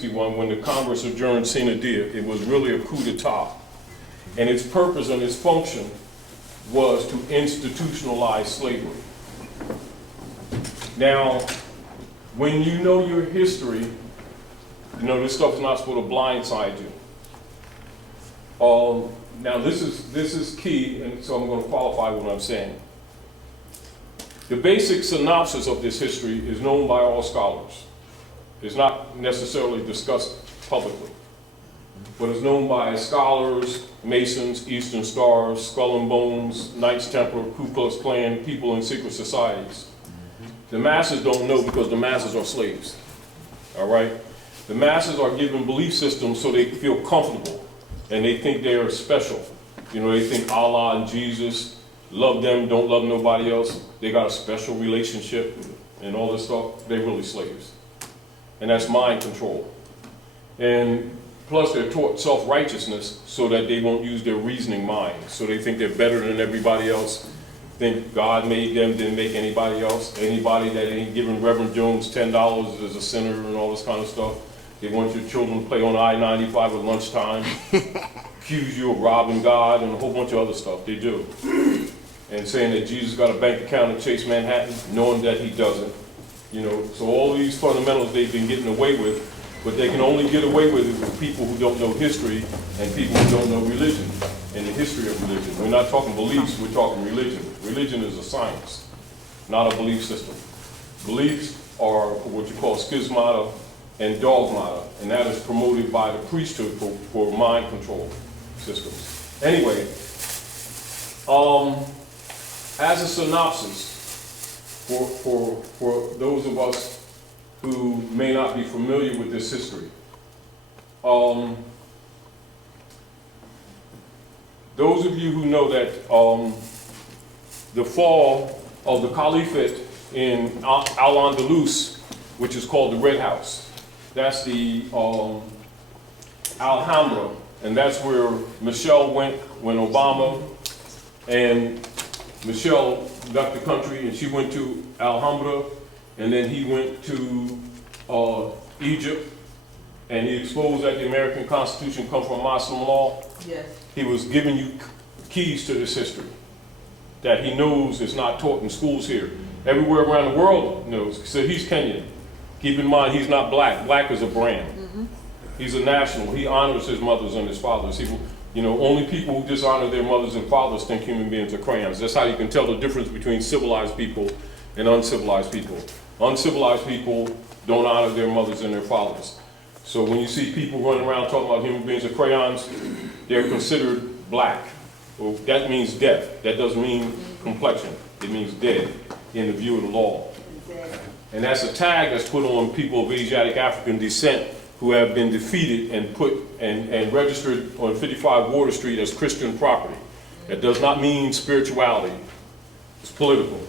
1861 when the Congress adjourned sine die. It was really a coup d'etat. And its purpose and its function was to institutionalize slavery. Now, when you know your history, you know this stuff is not supposed to blindside you. Now this is key, and so I'm going to qualify what I'm saying. The basic synopsis of this history is known by all scholars. It's not necessarily discussed publicly, but it's known by scholars, Masons, Eastern Stars, Skull and Bones, Knights Templar, Ku Klux Klan, people in secret societies. The masses don't know because the masses are slaves, all right? The masses are given belief systems so they feel comfortable and they think they are special. You know, they think Allah and Jesus, love them, don't love nobody else. They got a special relationship and all this stuff. They're really slaves. And that's mind control. And plus they're taught self-righteousness so that they won't use their reasoning mind. So they think they're better than everybody else. Think God made them, didn't make anybody else. Anybody that ain't giving Reverend Jones $10 is a sinner and all this kind of stuff. They want your children to play on I-95 at lunchtime, accuse you of robbing God and a whole bunch of other stuff. They do. And saying that Jesus got a bank account in Chase Manhattan, knowing that he doesn't. You know, so all these fundamentals they've been getting away with, but they can only get away with it with people who don't know history and people who don't know religion and the history of religion. We're not talking beliefs, we're talking religion. Religion is a science, not a belief system. Beliefs are what you call schismata and dogmata, and that is promoted by the priesthood for mind control systems. Anyway, as a synopsis, for those of us who may not be familiar with this history, those of you who know that the fall of the califit in Al-Andalus, which is called the Red House, that's the Alhambra, and that's where Michelle went when Obama and Michelle left the country, and she went to Alhambra, and then he went to Egypt, and he exposed that the American Constitution comes from Muslim law. Yes. He was giving you keys to this history that he knows is not taught in schools here. Everywhere around the world knows. So he's Kenyan. Keep in mind, he's not black. Black is a brand. Mm-hmm. He's a national. He honors his mothers and his fathers. He, you know, only people who dishonor their mothers and fathers think human beings are crayons. That's how you can tell the difference between civilized people and uncivilized people. Uncivilized people don't honor their mothers and their fathers. So when you see people running around talking about human beings are crayons, they're considered black. Well, that means death. That doesn't mean complexion. It means dead in the view of the law. And that's a tag that's put on people of Asiatic African descent who have been defeated and put and registered on 55 Water Street as Christian property. That does not mean spirituality. It's political.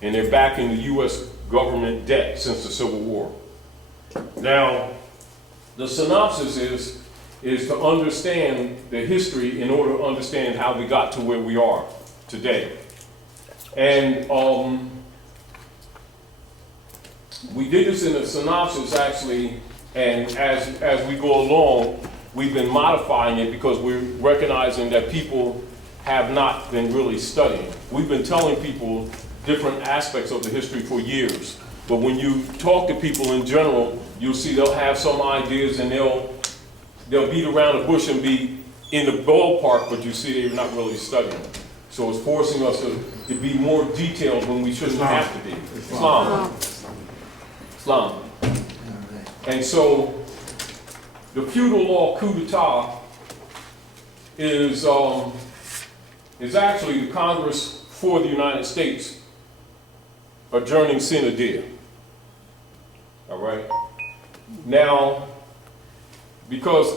And they're backing the U.S. government debt since the Civil War. Now, the synopsis is to understand the history in order to understand how we got to where we are today. And we did this in a synopsis actually, and as we go along, we've been modifying it because we're recognizing that people have not been really studying. We've been telling people different aspects of the history for years, but when you talk to people in general, you'll see they'll have some ideas and they'll beat around the bush and be in the ballpark, but you see they're not really studying. So it's forcing us to be more detailed when we shouldn't have to be. Islam. And so the feudal law coup d'etat is actually the Congress for the United States adjourning sine die. All right. Now, because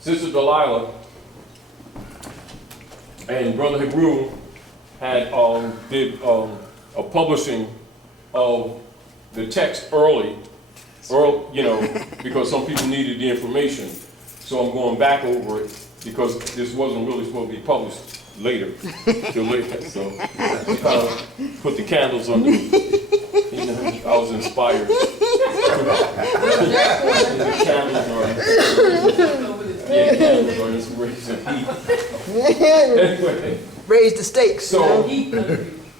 Sister Delilah and Brother Hebrew had did a publishing of the text early, you know, because some people needed the information. So I'm going back over it because this wasn't really supposed to be published later, till later. So put the candles on the, you know, I was inspired. candles are inspiration. Anyway, Raise the stakes. so,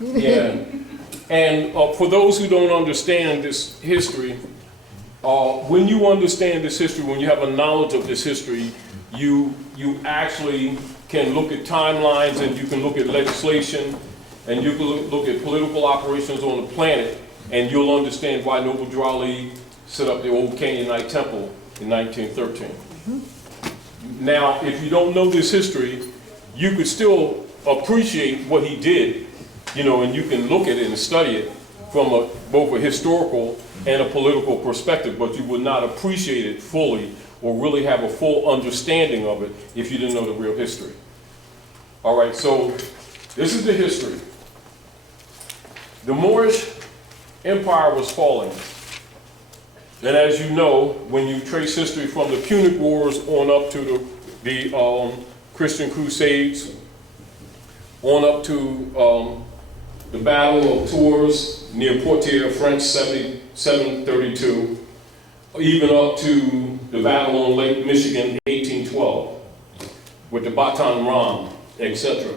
yeah. And for those who don't understand this history, when you understand this history, when you have a knowledge of this history, you actually can look at timelines, and you can look at legislation, and you can look at political operations on the planet, and you'll understand why Noble Drew Ali set up the old Canaanite temple in 1913. Now, if you don't know this history, you could still appreciate what he did, you know, and you can look at it and study it from both a historical and a political perspective, but you would not appreciate it fully or really have a full understanding of it if you didn't know the real history. All right, so this is the history. The Moorish Empire was falling. And as you know, when you trace history from the Punic Wars on up to the Christian Crusades, on up to the Battle of Tours near Poitiers, French 732, even up to the Battle on Lake Michigan, 1812, with the Baton Rouge, etc.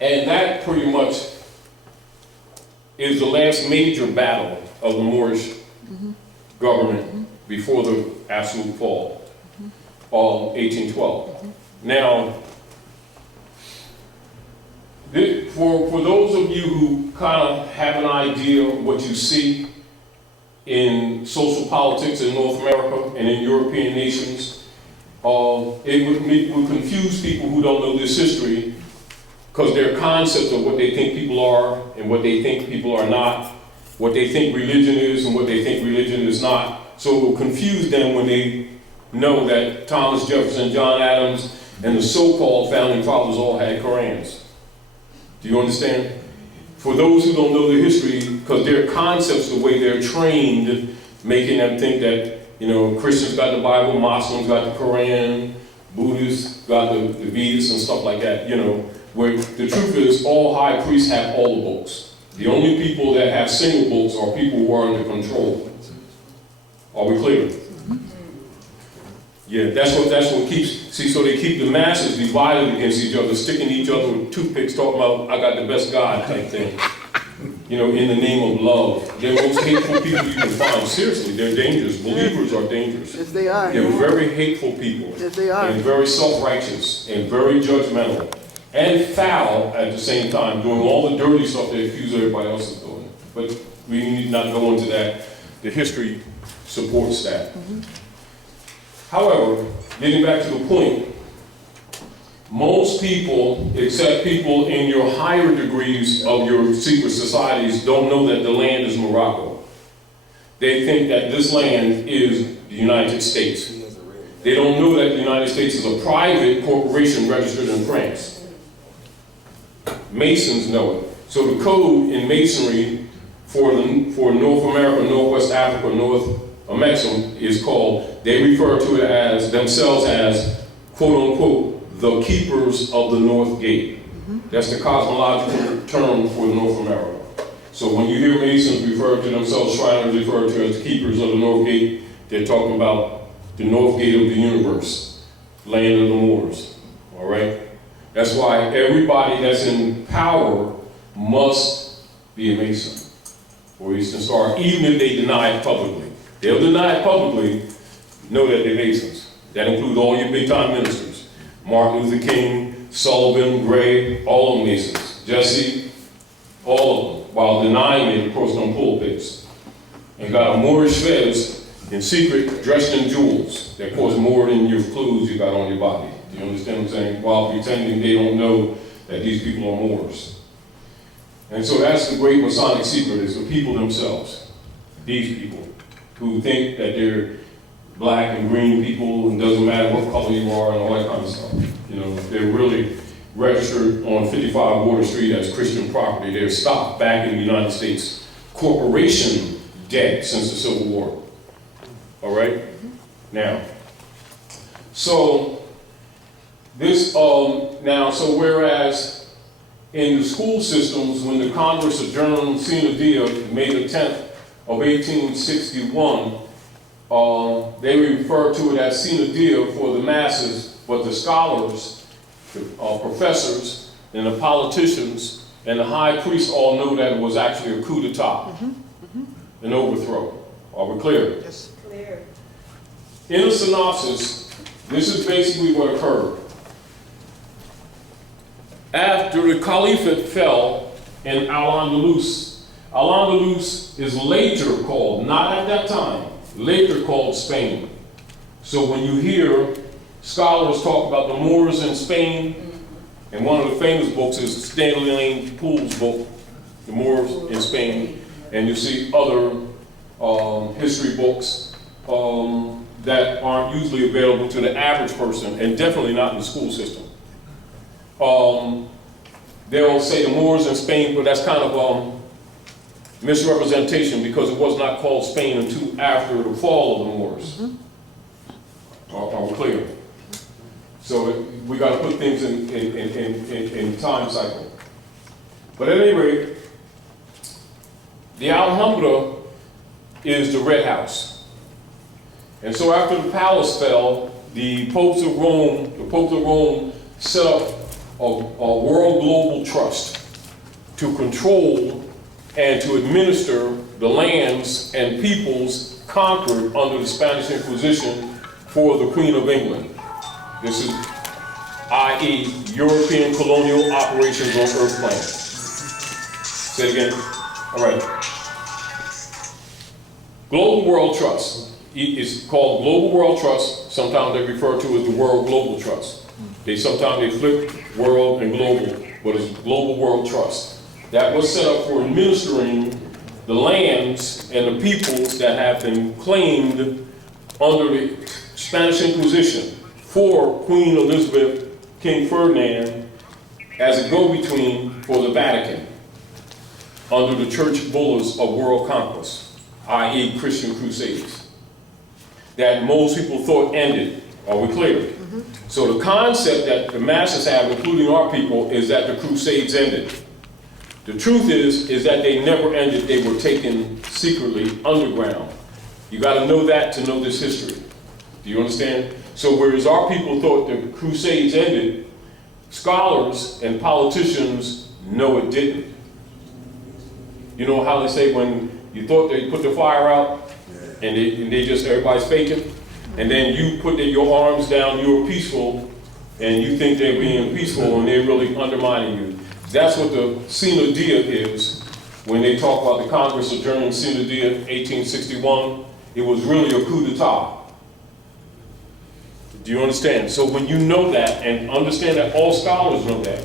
And that pretty much is the last major battle of the Moorish government before the absolute fall, 1812. Now, for those of you who kind of have an idea of what you see in social politics in North America and in European nations, it would confuse people who don't know this history, because their concept of what they think people are and what they think people are not, what they think religion is and what they think religion is not. So it will confuse them when they know that Thomas Jefferson, John Adams, and the so-called founding fathers all had Korans. Do you understand? For those who don't know the history, because their concepts, the way they're trained, making them think that, you know, Christians got the Bible, Muslims got the Quran, Buddhists got the Vedas and stuff like that, you know, where the truth is all high priests have all the books. The only people that have single books are people who are under control. Are we clear? Yeah, that's what keeps, see, so they keep the masses divided against each other, sticking each other with toothpicks, talking about, I got the best God type thing. You know, in the name of love. They're the most hateful people you can find. Seriously, they're dangerous. Believers are dangerous. Yes, they are. They're very hateful people. Yes, they are. And very self-righteous, and very judgmental. And foul at the same time, doing all the dirty stuff they accuse everybody else of doing. But we need not go into that. The history supports that. However, getting back to the point, most people, except people in your higher degrees of your secret societies, don't know that the land is Morocco. They think that this land is the United States. They don't know that the United States is a private corporation registered in France. Masons know it. So the code in Masonry for North America, Northwest Africa, North Amexem is called, they refer to it as, themselves as, quote unquote, the keepers of the North Gate. That's the cosmological term for North America. So when you hear Masons refer to themselves, Shriners refer to as keepers of the North Gate, they're talking about the North Gate of the universe, land of the Moors, all right? That's why everybody that's in power must be a Mason or Eastern Star, even if they deny it publicly. They'll deny it publicly, know that they're Masons. That includes all your big-time ministers. Martin Luther King, Sullivan, Gray, all of them Masons. Jesse, all of them, while denying it across them pulpits. And got a Moorish fez in secret, dressed in jewels that cost more than your clothes you got on your body. Do you understand what I'm saying? While pretending they don't know that these people are Moors. And so that's the great Masonic secret, is the people themselves. These people who think that they're black and green people, and doesn't matter what color you are and all that kind of stuff. You know, they're really registered on 55 Water Street as Christian property. They're stopped back in the United States corporation debt since the Civil War. All right? Now, so this, so whereas in the school systems, when the Congress adjourned sine die, May the 10th of 1861, they refer to it as sine die for the masses, but the scholars, the professors, and the politicians, and the high priests all know that it was actually a coup d'etat, an overthrow. Are we clear? Yes. Clear. In the synopsis, this is basically what occurred. After the califate fell in Al-Andalus, Al-Andalus is later called, not at that time, later called Spain. So when you hear scholars talk about the Moors in Spain, and one of the famous books is Stanley Lane Poole's book, The Moors in Spain, and you see other history books that aren't usually available to the average person, and definitely not in the school system. They'll say the Moors in Spain, but that's kind of misrepresentation because it was not called Spain until after the fall of the Moors. Are we clear? So we got to put things in time cycle. But at any rate, the Alhambra is the Red House. And so after the palace fell, the popes of Rome set up a world global trust to control and to administer the lands and peoples conquered under the Spanish Inquisition for the Queen of England. This is, i.e., European colonial operations on Earth plan. Say it again. All right. Global World Trust. It's called Global World Trust. Sometimes they refer to it as the World Global Trust. Sometimes they flip world and global, but it's Global World Trust. That was set up for administering the lands and the peoples that have been claimed under the Spanish Inquisition for Queen Elizabeth, King Ferdinand, as a go-between for the Vatican under the church bullas of world conquest, i.e. Christian crusades, that most people thought ended. Are we clear? So the concept that the masses have, including our people, is that the crusades ended. The truth is that they never ended. They were taken secretly underground. You got to know that to know this history. Do you understand? So whereas our people thought the crusades ended, scholars and politicians know it didn't. You know how they say when you thought they put the fire out and they just, everybody's faking? And then you put your arms down, you're peaceful, and you think they're being peaceful and they're really undermining you. That's what the sine die is when they talk about the Congress adjourning sine die 1861. It was really a coup d'etat. Do you understand? So when you know that, and understand that all scholars know that,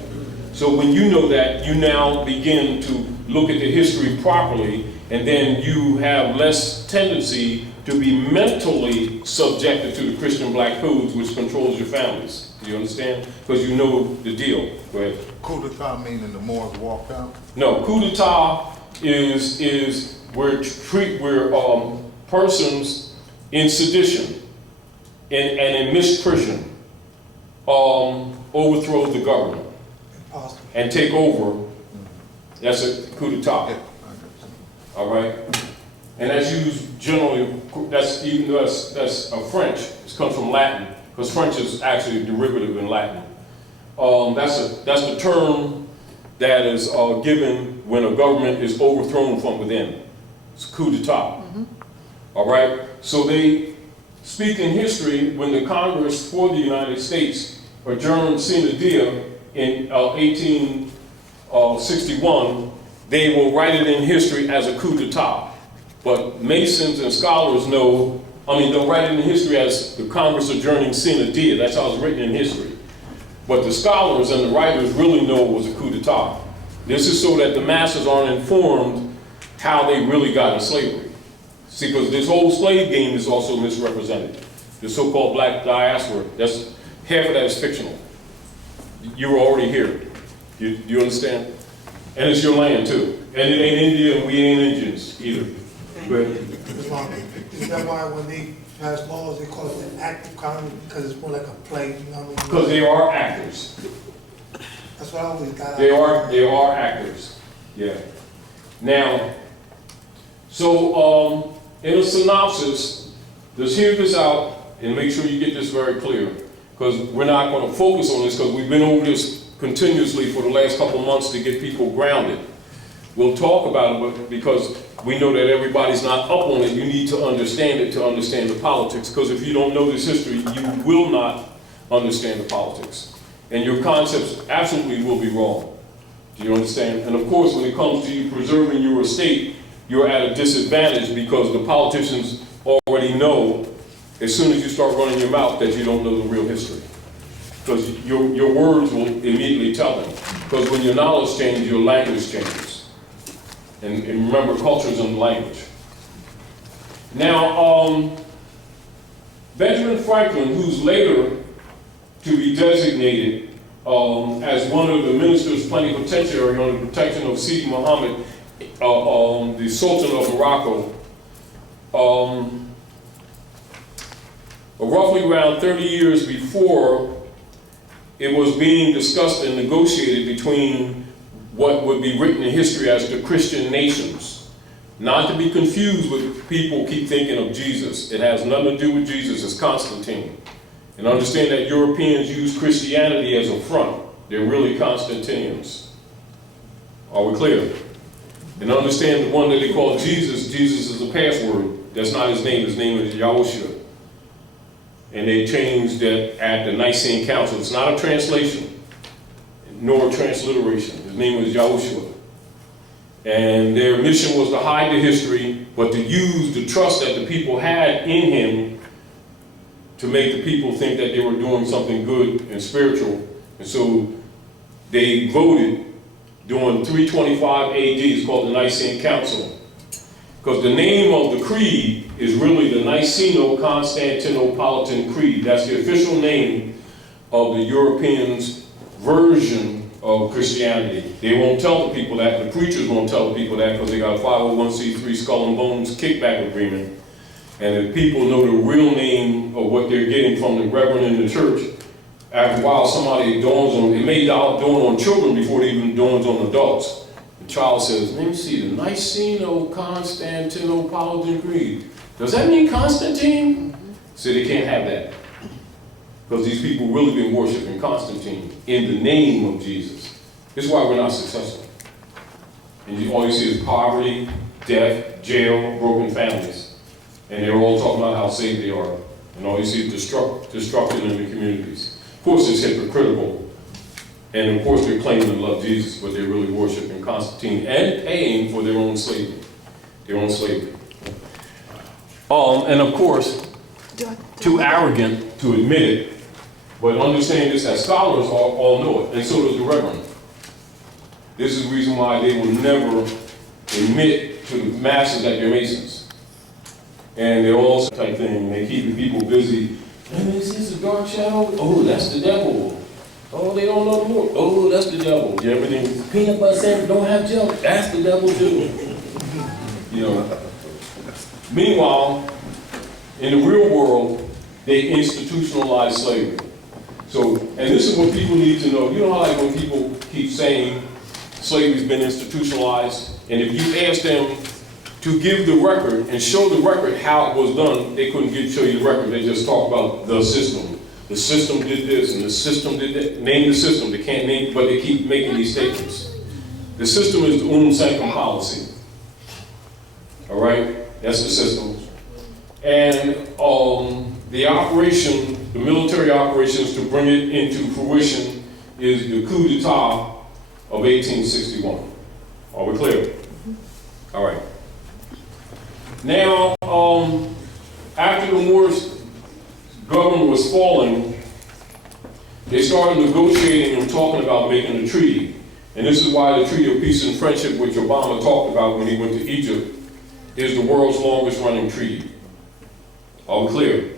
so when you know that, you now begin to look at the history properly, and then you have less tendency to be mentally subjected to the Christian black codes, which controls your families. Do you understand? Because you know the deal. Go ahead. Coup d'etat meaning the Moors walked out? No, coup d'etat is where persons in sedition and in misprision overthrow the government and take over. That's a coup d'etat. Yeah. All right? And that's used generally, that's even though that's French, it comes from Latin, because French is actually a derivative in Latin. That's the term that is given when a government is overthrown from within. It's coup d'etat. All right? So they speak in history when the Congress for the United States adjourned sine die in 1861, they will write it in history as a coup d'etat. But Masons and scholars know, they'll write it in history as the Congress adjourning sine die. That's how it's written in history. But the scholars and the writers really know it was a coup d'etat. This is so that the masses aren't informed how they really got in slavery. See, because this whole slave game is also misrepresented. The so-called black diaspora, half of that is fictional. You were already here. You understand? And it's your land too. And it ain't India and we ain't Indians either. Is that why when they pass laws, they call it an act of Congress, because it's more like a play, you know what I mean? Because they are actors. That's what I always got out. They are actors. Yeah. Now, so in a synopsis, Just hear this out and make sure you get this very clear, because we're not going to focus on this because we've been over this continuously for the last couple of months to get people grounded. We'll talk about it, but because we know that everybody's not up on it, you need to understand it to understand the politics, because if you don't know this history, you will not understand the politics. And your concepts absolutely will be wrong. Do you understand? And of course, when it comes to you preserving your estate, you're at a disadvantage because the politicians already know as soon as you start running your mouth that you don't know the real history. Because your words will immediately tell them. Because when your knowledge changes, your language changes. And remember, culture is in the language. Now, Benjamin Franklin, who's later to be designated as one of the ministers plenipotentiary on the protection of Sidi Muhammad, the Sultan of Morocco, roughly around 30 years before, it was being discussed and negotiated between what would be written in history as the Christian nations. Not to be confused with people keep thinking of Jesus. It has nothing to do with Jesus, it's Constantine. And understand that Europeans use Christianity as a front. They're really Constantinians. Are we clear? And understand the one that they call Jesus, Jesus is a password. That's not his name is Yahushua. And they changed that at the Nicene Council. It's not a translation, nor a transliteration. His name was Yahushua. And their mission was to hide the history, but to use the trust that the people had in him to make the people think that they were doing something good and spiritual. And so they voted during 325 AD, it's called the Nicene Council. Because the name of the creed is really the Niceno-Constantinopolitan Creed. That's the official name of the Europeans' version of Christianity. They won't tell the people that, the preachers won't tell the people that because they got a 501c3 skull and bones kickback agreement. And if people know the real name of what they're getting from the reverend in the church, after a while somebody dawns on, it may dawn on children before it even dawns on adults. The child says, let me see, the Niceno-Constantinopolitan Creed. Does that mean Constantine? So they can't have that. Because these people really been worshiping Constantine in the name of Jesus. This is why we're not successful. And all you see is poverty, death, jail, broken families. And they're all talking about how saved they are. And all you see is destruction in the communities. Of course, it's hypocritical. And of course, they're claiming to love Jesus, but they're really worshiping Constantine and paying for their own slavery. And of course, too arrogant to admit it, but understand this as scholars all know it, and so does the Reverend. This is the reason why they will never admit to the masses that they're Masons. And they're all type thing. They keep the people busy. And is this a dark shadow? Oh, that's the devil. Oh, they don't know the Lord. Oh, that's the devil. Everything peanut butter sandwich don't have jelly. That's the devil too. You know. Meanwhile, in the real world, they institutionalized slavery. So, and this is what people need to know. You know how like when people keep saying slavery's been institutionalized, and if you ask them to give the record and show the record how it was done, they couldn't show you the record. They just talk about the system. The system did this and the system did that. Name the system. They can't name, but they keep making these statements. The system is the unum sanctum policy. All right, that's the system. And the operation, the military operations to bring it into fruition is the coup d'etat of 1861. Are we clear? All right. Now, after the Moorish government was falling, they started negotiating and talking about making a treaty. And this is why the Treaty of Peace and Friendship, which Obama talked about when he went to Egypt, is the world's longest running treaty. Are we clear?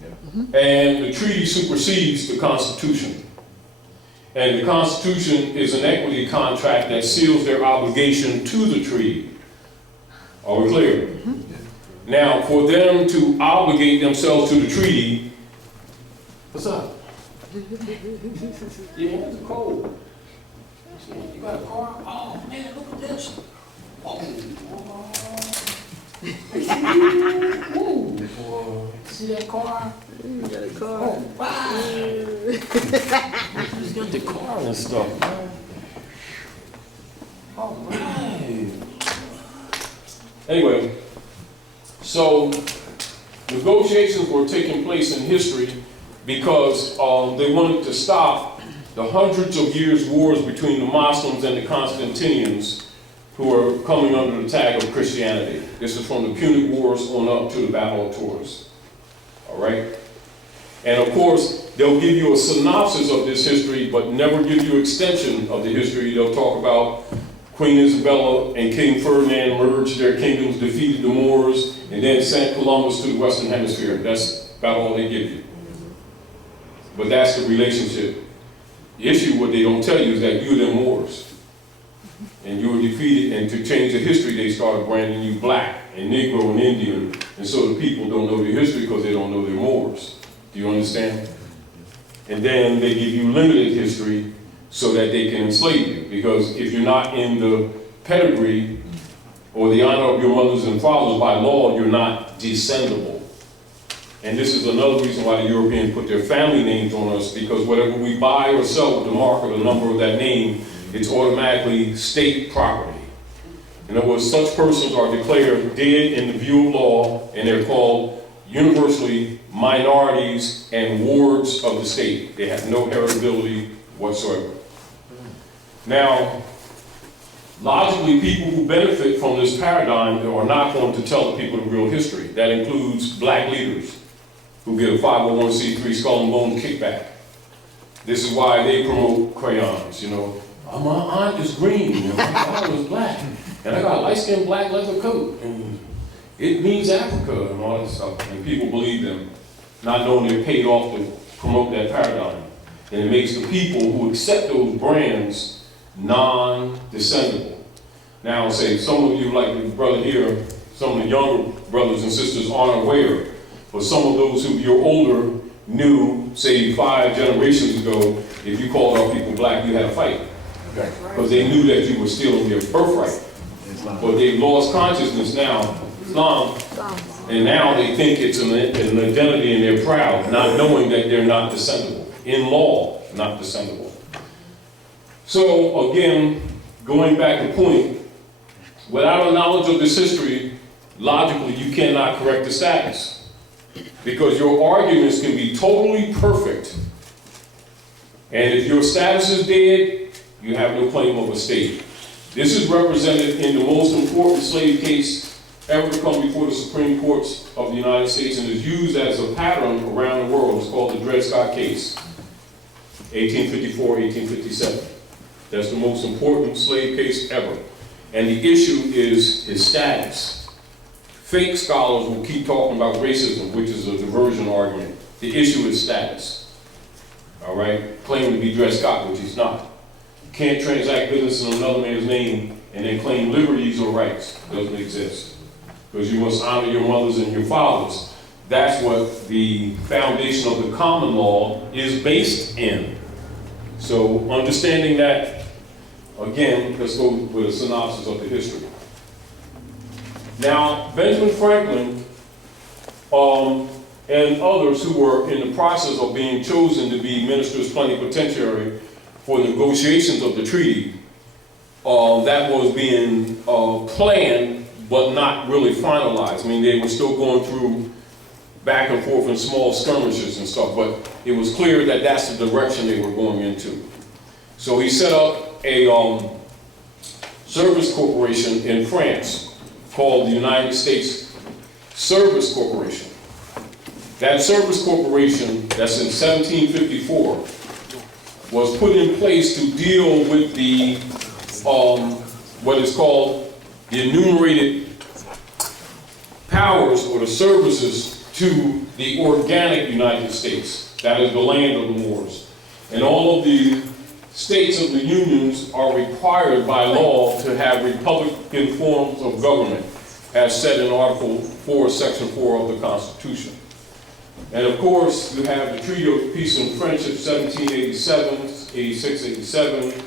Yeah. And the treaty supersedes the Constitution. And the Constitution is an equity contract that seals their obligation to the treaty. Are we clear? Mm-hmm. Now, for them to obligate themselves to the treaty, what's up? Your hands are cold. You got a car? Oh man, look at this. Oh. Boy, see that car? You got a car. Oh, wow. Just got the car and stuff, man. All right. Anyway, so negotiations were taking place in history because they wanted to stop the hundreds of years wars between the Muslims and the Constantinians who are coming under the tag of Christianity. This is from the Punic Wars on up to the Battle of Tours. All right? And of course, they'll give you a synopsis of this history, but never give you extension of the history. They'll talk about Queen Isabella and King Ferdinand merged their kingdoms, defeated the Moors, and then sent Columbus to the Western Hemisphere. That's about all they give you. But that's the relationship. The issue, what they don't tell you, is that you're the Moors. And you were defeated, and to change the history, they started branding you black and Negro and Indian. And so the people don't know the history because they don't know they're Moors. Do you understand? And then they give you limited history so that they can enslave you. Because if you're not in the pedigree or the honor of your mothers and fathers by law, you're not descendable. And this is another reason why the Europeans put their family names on us, because whatever we buy or sell with the mark or the number of that name, it's automatically state property. In other words, such persons are declared dead in the view of law, and they're called universally minorities and wards of the state. They have no heritability whatsoever. Now, logically, people who benefit from this paradigm are not going to tell the people the real history. That includes black leaders who get a 501c3 skull and bone kickback. This is why they promote crayons, you know. My aunt is green, and my father is black, and I got a light-skinned black leather coat, and it means Africa and all that stuff. And people believe them, not knowing they're paid off to promote that paradigm. And it makes the people who accept those brands non-descendable. Now, say some of you, like the brother here, some of the younger brothers and sisters aren't aware, but some of those who you're older knew, say 5 generations ago, if you called our people black, you had a fight. Because they knew that you were stealing their birthright. But they've lost consciousness now, Islam, and now they think it's an identity and they're proud, not knowing that they're not descendable. In law, not descendable. So again, going back to point, without a knowledge of this history, logically you cannot correct the status. Because your arguments can be totally perfect, and if your status is dead, you have no claim of a state. This is represented in the most important slave case ever to come before the Supreme Courts of the United States, and is used as a pattern around the world. It's called the Dred Scott case, 1854, 1857. That's the most important slave case ever. And the issue is his status. Fake scholars will keep talking about racism, which is a diversion argument. The issue is status. All right? Claiming to be Dred Scott, which he's not. You can't transact business in another man's name and then claim liberties or rights. It doesn't exist. Because you must honor your mothers and your fathers. That's what the foundation of the common law is based in. So understanding that, again, let's go with a synopsis of the history. Now, Benjamin Franklin and others who were in the process of being chosen to be ministers plenipotentiary for negotiations of the treaty, that was being planned but not really finalized. I mean, they were still going through back and forth in small skirmishes and stuff, but it was clear that that's the direction they were going into. So he set up a service corporation in France called the United States Service Corporation. That service corporation, that's in 1754, was put in place to deal with the, what is called the enumerated powers or the services to the organic United States. That is the land of the Moors. And all of the states of the unions are required by law to have republican forms of government, as said in Article 4, Section 4 of the Constitution. And of course, you have the Treaty of Peace and Friendship, 1787, 86, 87.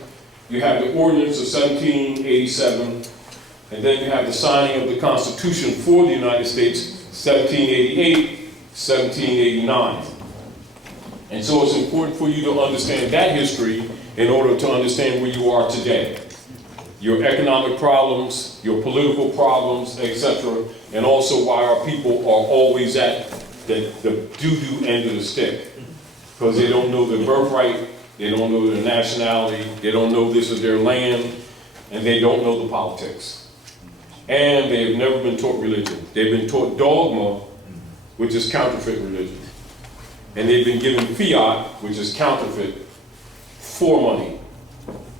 You have the Ordinance of 1787. And then you have the signing of the Constitution for the United States, 1788, 1789. And so it's important for you to understand that history in order to understand where you are today. Your economic problems, your political problems, etc., and also why our people are always at the doo-doo end of the stick. Because they don't know their birthright, they don't know their nationality, they don't know this is their land, and they don't know the politics. And they have never been taught religion. They've been taught dogma, which is counterfeit religion. And they've been given fiat, which is counterfeit, for money.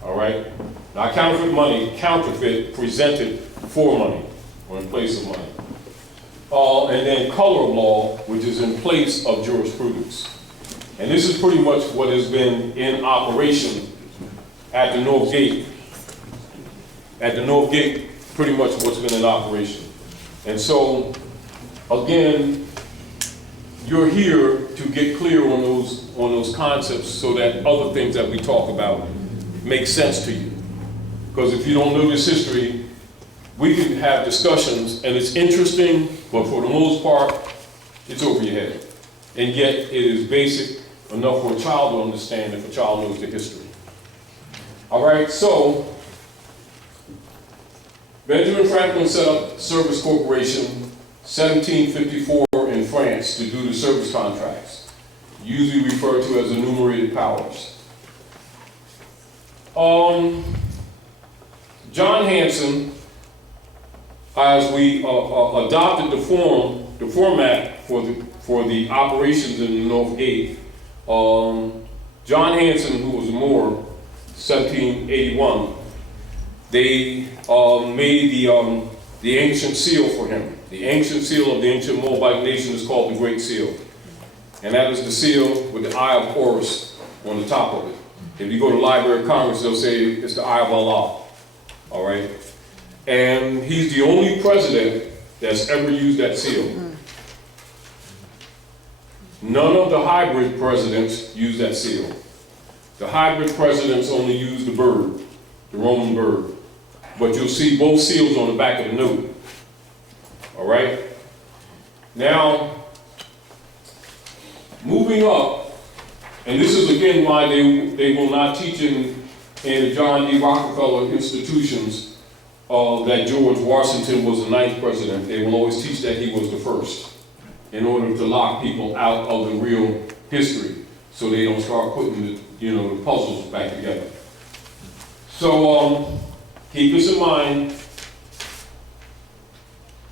All right? Now, counterfeit money, counterfeit presented for money, or in place of money. And then color of law, which is in place of jurisprudence. And this is pretty much what has been in operation at the North Gate. At the North Gate, pretty much what's been in operation. And so, again, you're here to get clear on those concepts so that other things that we talk about make sense to you. Because if you don't know this history, we can have discussions and it's interesting, but for the most part, it's over your head. And yet it is basic enough for a child to understand if a child knows the history. All right, so Benjamin Franklin set up Service Corporation 1754 in France to do the service contracts, usually referred to as enumerated powers. John Hanson, as we adopted the format for the operations in the North Gate, John Hanson, who was a Moor, 1781, they made the ancient seal for him. The ancient seal of the ancient Moabite nation is called the Great Seal. And that is the seal with the Eye of Horus on the top of it. If you go to the Library of Congress, they'll say it's the Eye of Allah. All right? And he's the only president that's ever used that seal. None of the hybrid presidents use that seal. The hybrid presidents only use the bird, the Roman bird. But you'll see both seals on the back of the note. All right? Now, moving up, and this is again why they will not teach in the John D. Rockefeller institutions that George Washington was the 9th president. They will always teach that he was the first in order to lock people out of the real history so they don't start putting the puzzles back together. So keep this in mind.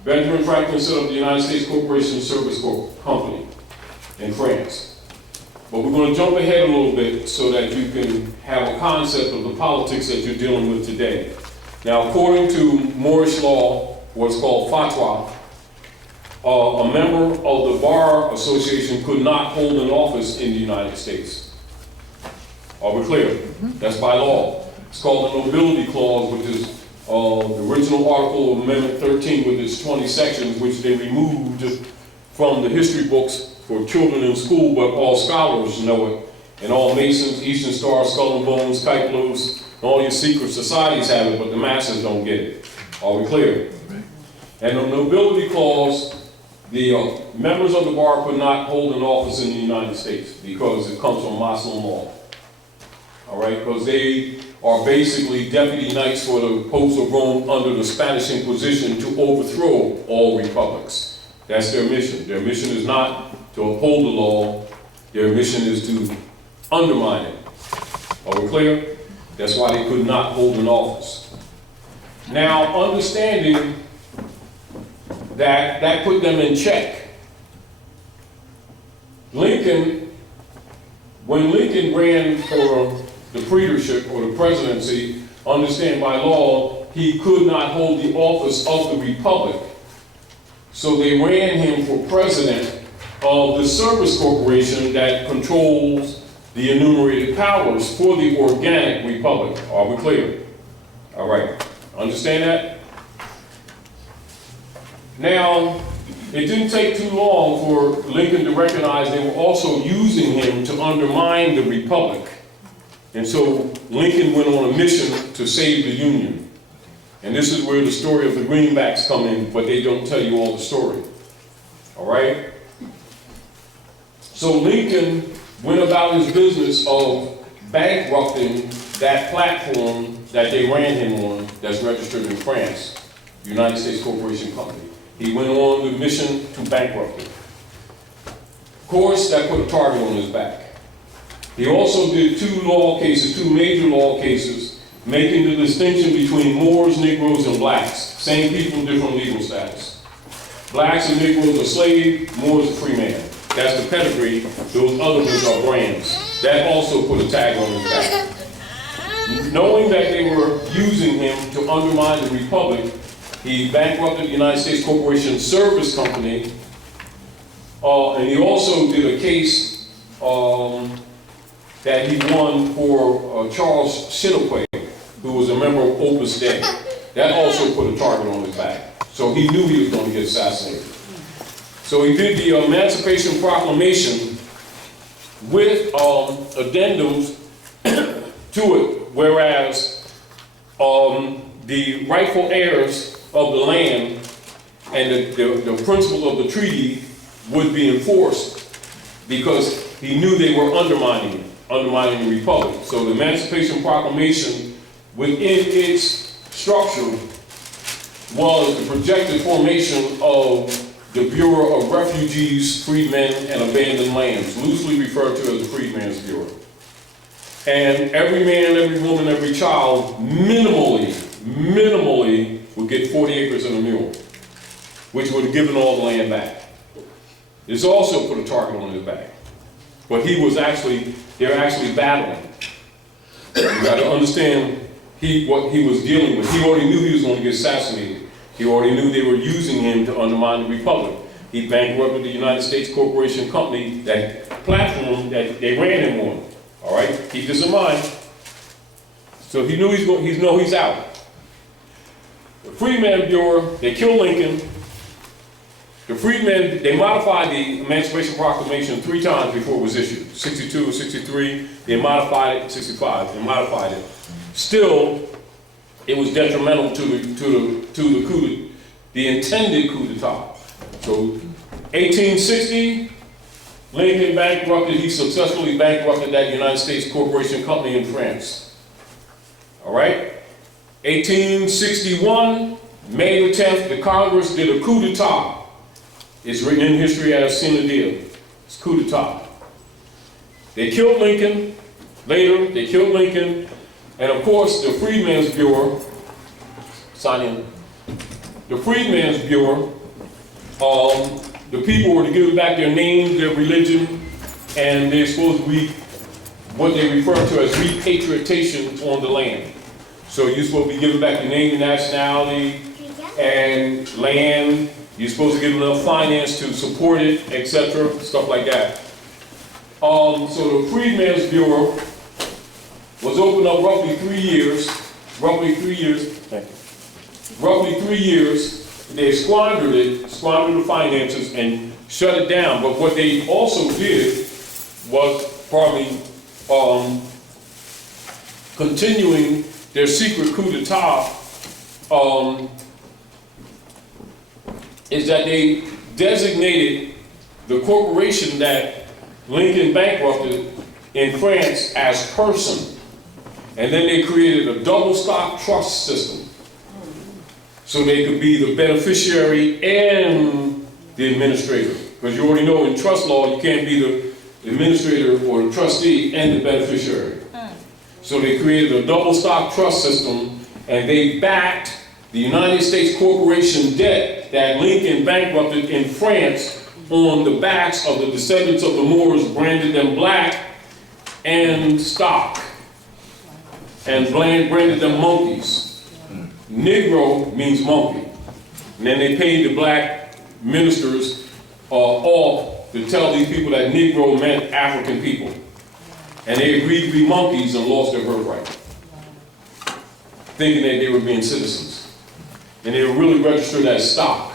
Benjamin Franklin set up the United States Corporation Service Company in France. But we're going to jump ahead a little bit so that you can have a concept of the politics that you're dealing with today. Now, according to Moorish law, what's called fatwa, a member of the Bar Association could not hold an office in the United States. Are we clear? That's by law. It's called the Nobility Clause, which is the original article of Amendment 13 with its 20 sections, which they removed from the history books for children in school, but all scholars know it. And all Masons, Eastern Star, Skull and Bones, Kite Blues, and all your secret societies have it, but the masses don't get it. Are we clear? And the Nobility Clause, the members of the bar could not hold an office in the United States because it comes from Muslim law. All right, because they are basically deputy knights for the popes of Rome under the Spanish Inquisition to overthrow all republics. That's their mission. Their mission is not to uphold the law. Their mission is to undermine it. Are we clear? That's why they could not hold an office. Now, understanding that put them in check. Lincoln, when Lincoln ran for the praetorship or the presidency, understand by law, he could not hold the office of the republic. So they ran him for president of the Service Corporation that controls the enumerated powers for the organic republic. Are we clear? All right. Understand that? Now, it didn't take too long for Lincoln to recognize they were also using him to undermine the republic. And so Lincoln went on a mission to save the Union. And this is where the story of the greenbacks come in, but they don't tell you all the story. All right? So Lincoln went about his business of bankrupting that platform that they ran him on that's registered in France, United States Corporation Company. He went on the mission to bankrupt it. Of course, that put a target on his back. He also did two major law cases, making the distinction between Moors, Negroes, and blacks. Same people, different legal status. Blacks and Negroes are slave, Moors are free man. That's the pedigree. Those other ones are brands. That also put a tag on his back. Knowing that they were using him to undermine the Republic, he bankrupted the United States Corporation Service Company, and he also did a case that he won for Charles Chinquapin, who was a member of Opus Dei. That also put a target on his back. So he knew he was going to get assassinated. So he did the Emancipation Proclamation with addendums to it, whereas the rightful heirs of the land and the principles of the treaty would be enforced because he knew they were undermining the Republic. So the Emancipation Proclamation, within its structure, was the projected formation of the Bureau of Refugees, Freedmen, and Abandoned Lands, loosely referred to as the Freedmen's Bureau. And every man, every woman, every child, minimally would get 40 acres and a mule, which would have given all the land back. This also put a target on his back. But they're actually battling. You got to understand what he was dealing with. He already knew he was going to get assassinated. He already knew they were using him to undermine the Republic. He bankrupted the United States Corporation Company, that platform that they ran him on. All right, keep this in mind. So he knew he's out. The Freedmen's Bureau, they killed Lincoln. The Freedmen, they modified the Emancipation Proclamation 3 times before it was issued. 62, 63, they modified it, 65, they modified it. Still, it was detrimental to the intended coup d'etat. So 1860, Lincoln bankrupted, he successfully bankrupted that United States Corporation Company in France. All right? 1861, May the 10th, the Congress did a coup d'etat. It's written in history as sine die. It's coup d'etat. They killed Lincoln. Later, they killed Lincoln. And of course, the Freedmen's Bureau, sign in. The Freedmen's Bureau, the people were to give back their names, their religion, and they're supposed to be what they refer to as repatriation on the land. So you're supposed to be giving back your name, your nationality, and land. You're supposed to give enough finance to support it, etc., stuff like that. So the Freedmen's Bureau was opened up roughly 3 years. They squandered the finances and shut it down. But what they also did was continuing their secret coup d'etat, is that they designated the corporation that Lincoln bankrupted in France as person. And then they created a double stock trust system. So they could be the beneficiary and the administrator. Because you already know in trust law, you can't be the administrator or the trustee and the beneficiary. So they created a double stock trust system, and they backed the United States Corporation debt that Lincoln bankrupted in France on the backs of the descendants of the Moors, branded them black and stock, and branded them monkeys. Negro means monkey. And then they paid the black ministers off to tell these people that Negro meant African people. And they agreed to be monkeys and lost their birthright, thinking that they were being citizens. And they were really registered as stock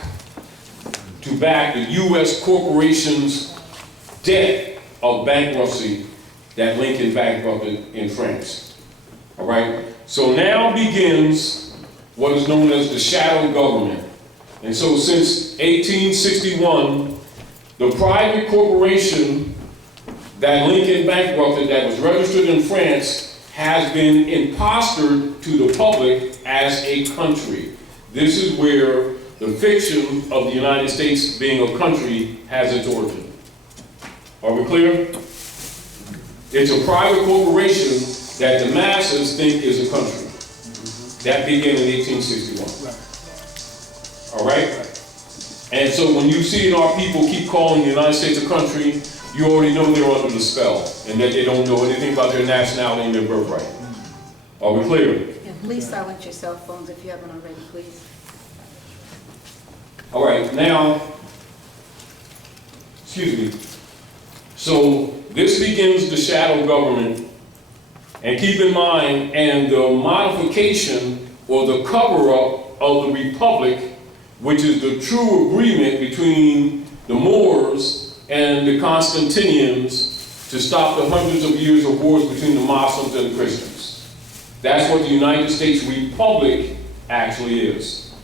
to back the U.S. corporation's debt of bankruptcy that Lincoln bankrupted in France. All right? So now begins what is known as the shadow government. And so since 1861, The private corporation that Lincoln bankrupted, that was registered in France, has been impostered to the public as a country. This is where the fiction of the United States being a country has its origin. Are we clear? It's a private corporation that the masses think is a country. That began in 1861. All right? And so when you see our people keep calling the United States a country, you already know they're under the spell and that they don't know anything about their nationality and their birthright. Are we clear? Yeah, please silence your cell phones if you haven't already, please. All right, now, excuse me. So this begins the shadow government, and keep in mind, and the modification or the cover-up of the republic, which is the true agreement between the Moors and the Constantinians to stop the hundreds of years of wars between the Muslims and the Christians. That's what the United States Republic actually is.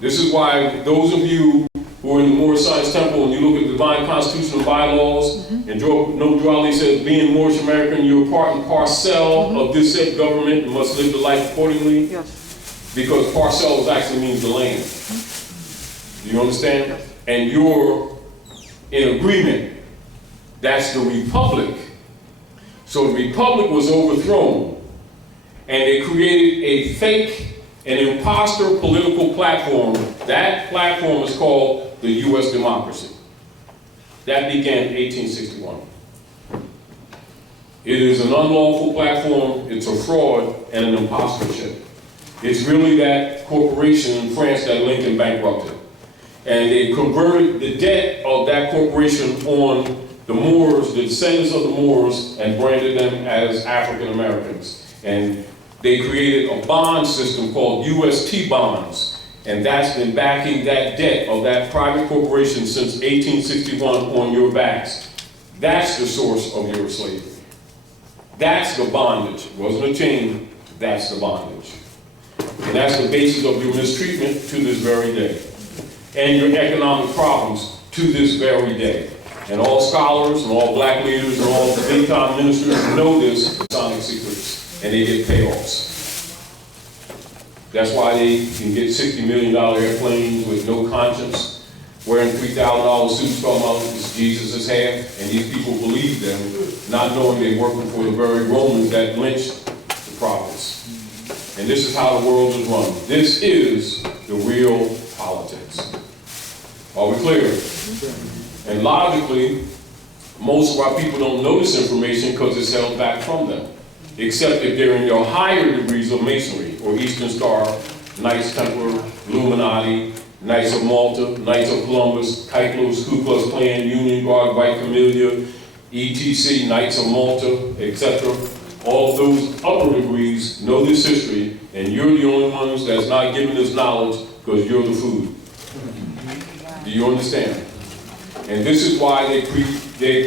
This is why those of you who are in the Moorish Science Temple, and you look at the divine constitutional bylaws, and draw says, being Moorish American, you're part and parcel of this said government and must live the life accordingly. Yes. Because parcels actually means the land. Do you understand? Yes. And you're in agreement. That's the republic. So the republic was overthrown, and they created a fake, an imposter political platform. That platform is called the U.S. democracy. That began in 1861. It is an unlawful platform, it's a fraud, and an impostorship. It's really that corporation in France that Lincoln bankrupted. And they converted the debt of that corporation on the Moors, the descendants of the Moors, and branded them as African Americans. And they created a bond system called UST bonds. And that's been backing that debt of that private corporation since 1861 on your backs. That's the source of your slavery. That's the bondage. It wasn't a chain, that's the bondage. And that's the basis of your mistreatment to this very day. And your economic problems to this very day. And all scholars and all black leaders and all big-time ministers know this Masonic secrets, and they get payoffs. That's why they can get $60 million airplanes with no conscience, wearing $3,000 suits talking about it's Jesus' half, and these people believe them, not knowing they're working for the very Romans that lynched the prophets. And this is how the world is run. This is the real politics. Are we clear? And logically, most of our people don't know this information because it's held back from them, except if they're in their higher degrees of Masonry, or Eastern Star, Knights Templar, Illuminati, Knights of Malta, Knights of Columbus, Kyklos, Ku Klux Klan, Union Guard, White Camellia, ETC, Knights of Malta, etc. All those upper degrees know this history, and you're the only ones that's not giving this knowledge because you're the food. Do you understand? And this is why they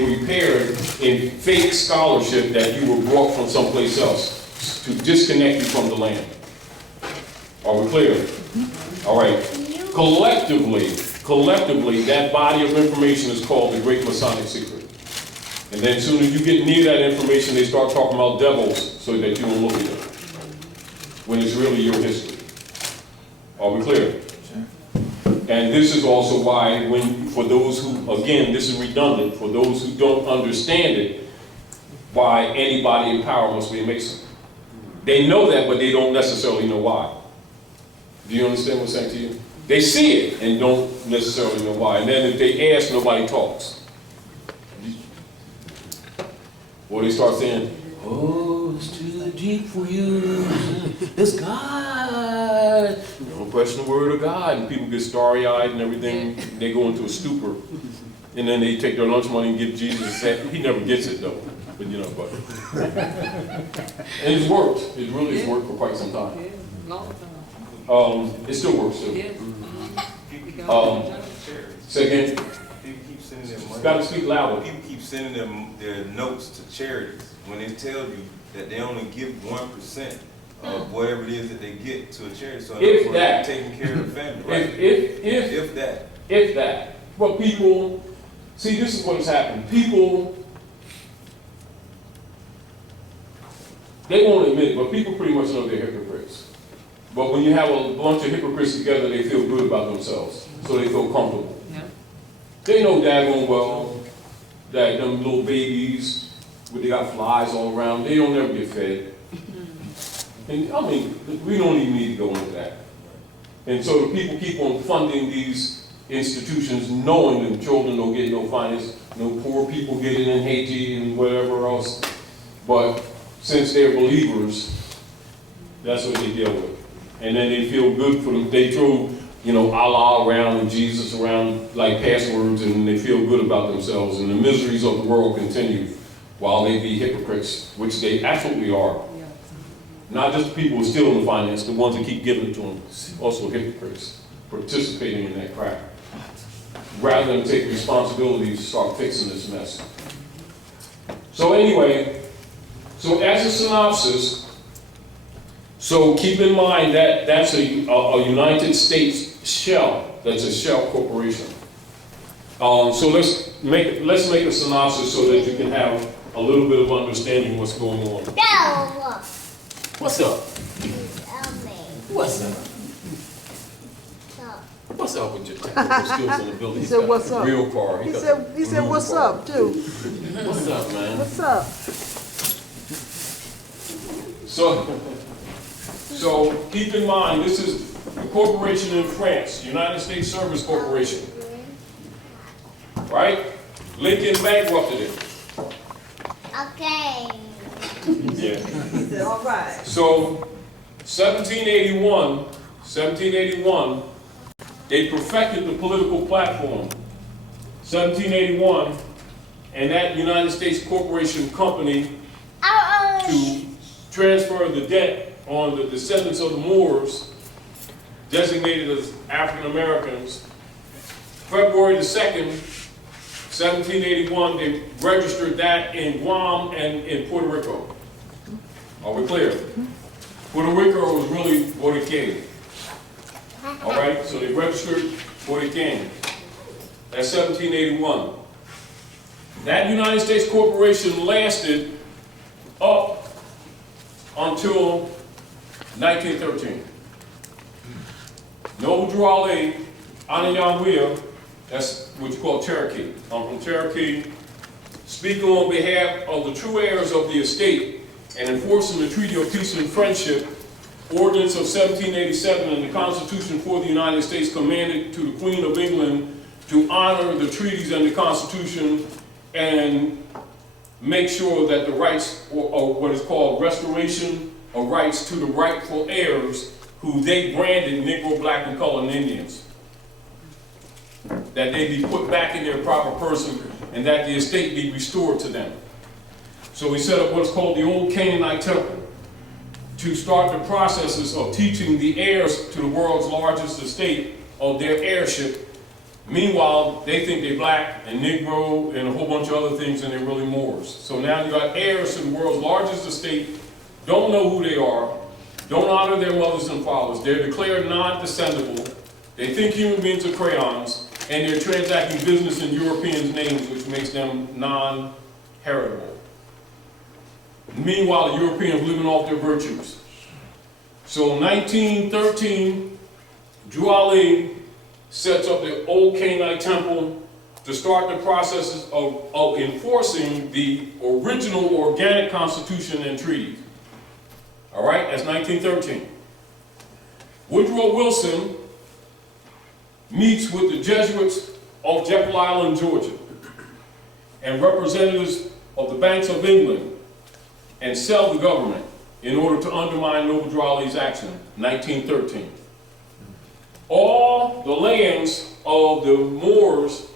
prepared in fake scholarship that you were brought from someplace else to disconnect you from the land. Are we clear? All right. Collectively, that body of information is called the Great Masonic Secret. And then as soon as you get near that information, they start talking about devils so that you don't look at them, when it's really your history. Are we clear? And this is also why, for those who, again, this is redundant, for those who don't understand it, why anybody in power must be a Mason. They know that, but they don't necessarily know why. Do you understand what I'm saying to you? They see it and don't necessarily know why. And then if they ask, nobody talks. Or they start saying, oh, it's too deep for you. It's God. You don't question the word of God. And people get starry-eyed and everything. They go into a stupor. And then they take their lunch money and give Jesus a set. He never gets it, though. But you know, but. And it's worked. It really has worked for quite some time. It still works, too. Say again. People keep sending them money. Got to speak louder. People keep sending them their notes to charities when they tell you that they only give 1% of whatever it is that they get to a charity. So If that. taking care of the family, right? If If that. If that. But people See, this is what has happened. People, they won't admit it, but people pretty much know they're hypocrites. But when you have a bunch of hypocrites together, they feel good about themselves, so they feel comfortable. Yeah. They know daggone well that them little babies, where they got flies all around, they don't ever get fed. And I mean, we don't even need to go into that. And so the people keep on funding these institutions, knowing that children don't get no finance, no poor people get it in Haiti and whatever else. But since they're believers, that's what they deal with. And then they feel good for them. They throw, Allah around and Jesus around like passwords, and they feel good about themselves. And the miseries of the world continue while they be hypocrites, which they absolutely are. Not just the people who steal the finance, the ones that keep giving it to them, also hypocrites, participating in that crap. Rather than take responsibility to start fixing this mess. So anyway, so as a synopsis, so keep in mind that that's a United States shell. That's a shell corporation. So let's make a synopsis so that you can have a little bit of understanding what's going on. What's up? What's up? What's up with your technical skills in the building? He said, "What's up?" Real car. He said, "What's up?" too. What's up, man? What's up? So keep in mind, this is a corporation in France, United States Service Corporation. Right? Lincoln bankrupted it. Okay. Yeah. He said, "All right." So 1781, they perfected the political platform. 1781, and that United States Corporation Company to transfer the debt on the descendants of the Moors, designated as African Americans. February the 2nd, 1781, they registered that in Guam and in Puerto Rico. Are we clear? Puerto Rico was really Puerto Rican. All right, so they registered Puerto Rican. That's 1781. That United States Corporation lasted up until 1913. Noble Drew Ali, Anayamwea, that's what you call Cherokee. I'm from Cherokee, speaking on behalf of the true heirs of the estate and enforcing the Treaty of Peace and Friendship, Ordinance of 1787, and the Constitution for the United States commanded to the Queen of England to honor the treaties and the Constitution and make sure that the rights, or what is called restoration of rights to the rightful heirs, who they branded Negro, Black, and Colored Indians, that they be put back in their proper person and that the estate be restored to them. So we set up what's called the Old Canaanite Temple to start the processes of teaching the heirs to the world's largest estate of their heirship. Meanwhile, they think they're black and Negro and a whole bunch of other things, and they're really Moors. So now you got heirs to the world's largest estate, don't know who they are, don't honor their mothers and fathers. They're declared non-descendable. They think human beings are crayons, and they're transacting business in Europeans' names, which makes them non-heritable. Meanwhile, the Europeans living off their virtues. So in 1913, Drew Ali sets up the Old Canaanite Temple to start the processes of enforcing the original organic Constitution and treaties. All right, that's 1913. Woodrow Wilson meets with the Jesuits of Jekyll Island, Georgia, and representatives of the Banks of England, and sell the government in order to undermine Noble Drew Ali's action, 1913. All the lands of the Moors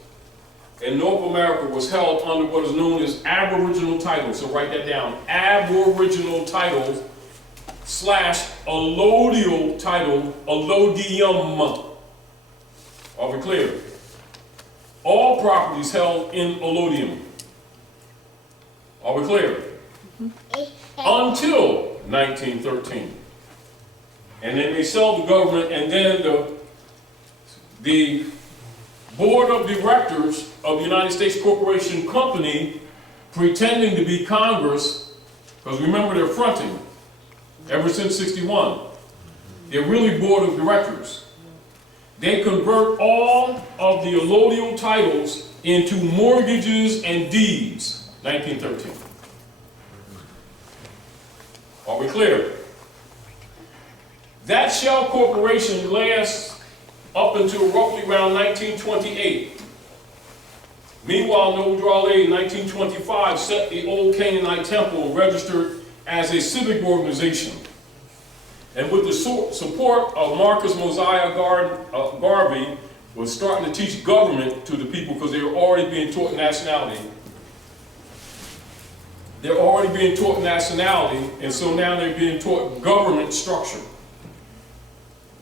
in North America was held under what is known as aboriginal titles. So write that down, aboriginal titles / allodial title, allodium. Are we clear? All properties held in allodium. Are we clear? Until 1913. And then they sell the government, and then the board of directors of the United States Corporation Company pretending to be Congress, because remember they're fronting ever since 61. They're really board of directors. They convert all of the allodial titles into mortgages and deeds, 1913. Are we clear? That shell corporation lasts up until roughly around 1928. Meanwhile, Noble Drawley in 1925 set the old Canaanite temple and registered as a civic organization. And with the support of Marcus Mosiah Garvey, was starting to teach government to the people because they were already being taught nationality. They're already being taught nationality, and so now they're being taught government structure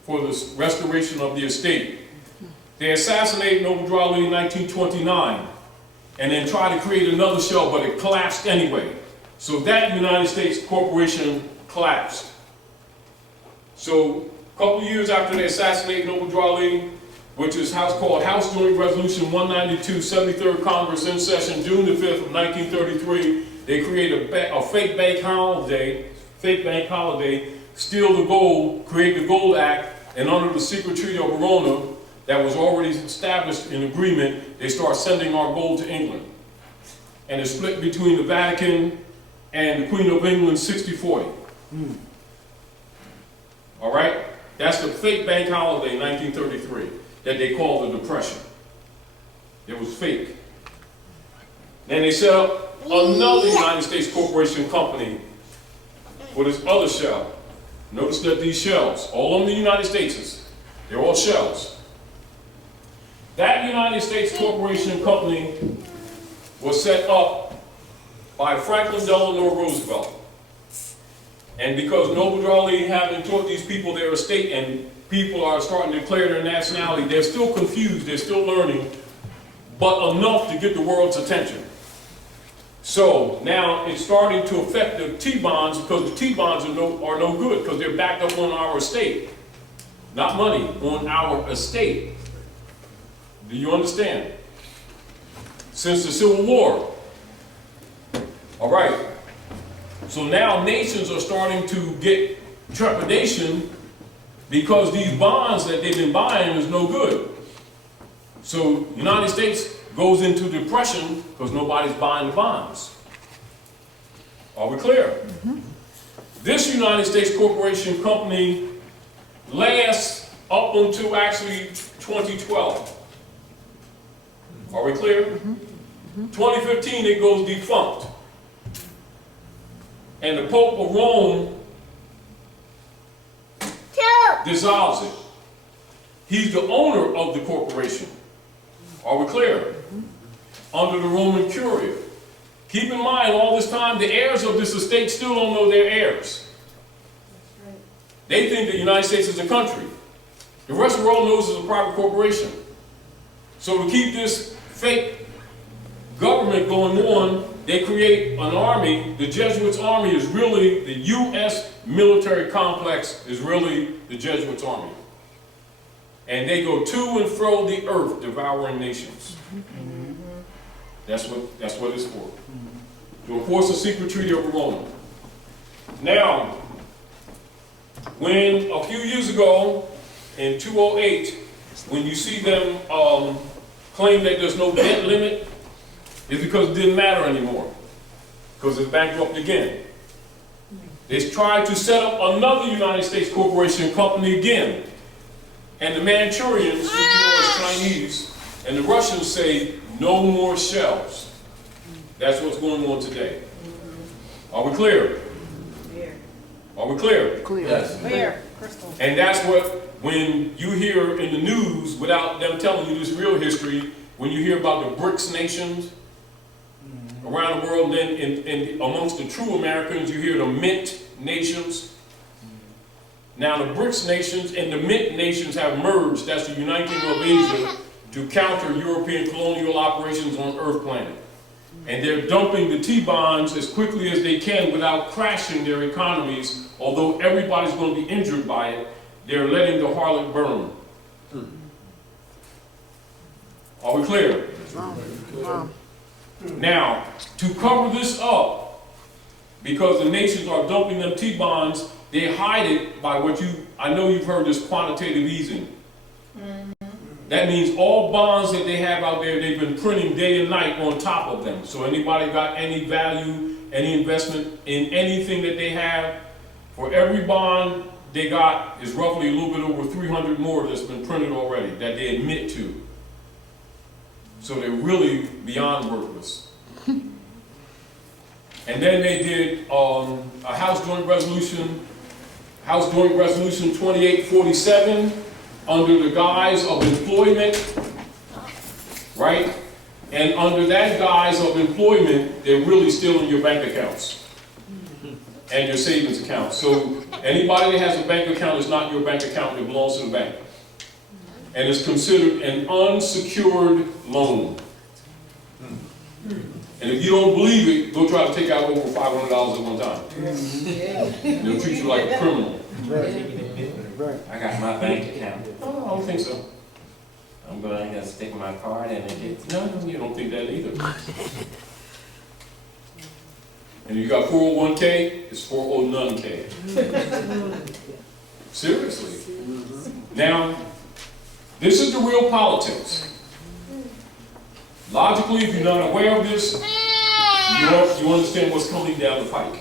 for the restoration of the estate. They assassinated Noble Drawley in 1929, and then tried to create another shell, but it collapsed anyway. So that United States corporation collapsed. So a couple of years after they assassinated Noble Drawley, which is called House Joint Resolution 192, 73rd Congress in session, June the 5th of 1933, they create a fake bank holiday, steal the gold, create the Gold Act, and under the secret treaty of Verona that was already established in agreement, they start sending our gold to England. And it's split between the Vatican and the Queen of England 60-40. All right? That's the fake bank holiday, 1933, that they call the Depression. It was fake. Then they set up another United States Corporation Company for this other shell. Notice that these shells, all of the United States, they're all shells. That United States Corporation Company was set up by Franklin Delano Roosevelt. And because Noble Drawley having taught these people their estate and people are starting to declare their nationality, they're still confused, they're still learning, but enough to get the world's attention. So now it's starting to affect the T-bonds because the T-bonds are no good because they're backed up on our estate. Not money, on our estate. Do you understand? Since the Civil War. All right. So now nations are starting to get trepidation because these bonds that they've been buying is no good. So the United States goes into depression because nobody's buying the bonds. Are we clear? Mm-hmm. This United States Corporation Company lasts up until actually 2012. Are we clear? Mm-hmm. Mm-hmm. 2015 it goes defunct. And the Pope of Rome dissolves it. He's the owner of the corporation. Are we clear? Mm-hmm. Under the Roman Curia. Keep in mind, all this time, the heirs of this estate still don't know their heirs. Right. They think the United States is a country. The rest of the world knows it's a private corporation. So to keep this fake government going on, they create an army. The Jesuits' army is really, the U.S. military complex is really the Jesuits' army. And they go to and fro the earth, devouring nations. Mm-hmm. That's what it's for. Mm-hmm. To enforce the secret treaty of Verona. Now, when a few years ago, in 2008, when you see them claim that there's no debt limit, it's because it didn't matter anymore. Because it's bankrupt again. They tried to set up another United States Corporation Company again. And the Manchurians, who you know as Chinese, and the Russians say, no more shells. That's what's going on today. Are we clear? Are we clear? Clear. Yes. Clear. Crystal. And that's what, when you hear in the news, without them telling you this real history, when you hear about the BRICS nations around the world, then amongst the true Americans, you hear the Mint nations. Now the BRICS nations and the Mint nations have merged. That's the uniting of Asia to counter European colonial operations on Earth planet. And they're dumping the T-bonds as quickly as they can without crashing their economies. Although everybody's going to be injured by it, they're letting the harlot burn. Are we clear? Wow. Now, to cover this up, because the nations are dumping them T-bonds, they hide it by I know you've heard this quantitative easing. That means all bonds that they have out there, they've been printing day and night on top of them. So anybody got any value, any investment in anything that they have, for every bond they got is roughly a little bit over 300 more that's been printed already that they admit to. So they're really beyond worthless. And then they did a House Joint Resolution 2847 under the guise of employment, right? And under that guise of employment, they're really stealing your bank accounts and your savings accounts. So anybody that has a bank account is not your bank account, it belongs to the bank. And it's considered an unsecured loan. And if you don't believe it, go try to take out over $500 at one time. And they'll treat you like a criminal. I got my bank account. Oh, I don't think so. I'm gonna stick my card in it. No, you don't think that either. And you got 401k, it's 409k. Seriously. Now, this is the real politics. Logically, if you're not aware of this, you understand what's coming down the pike.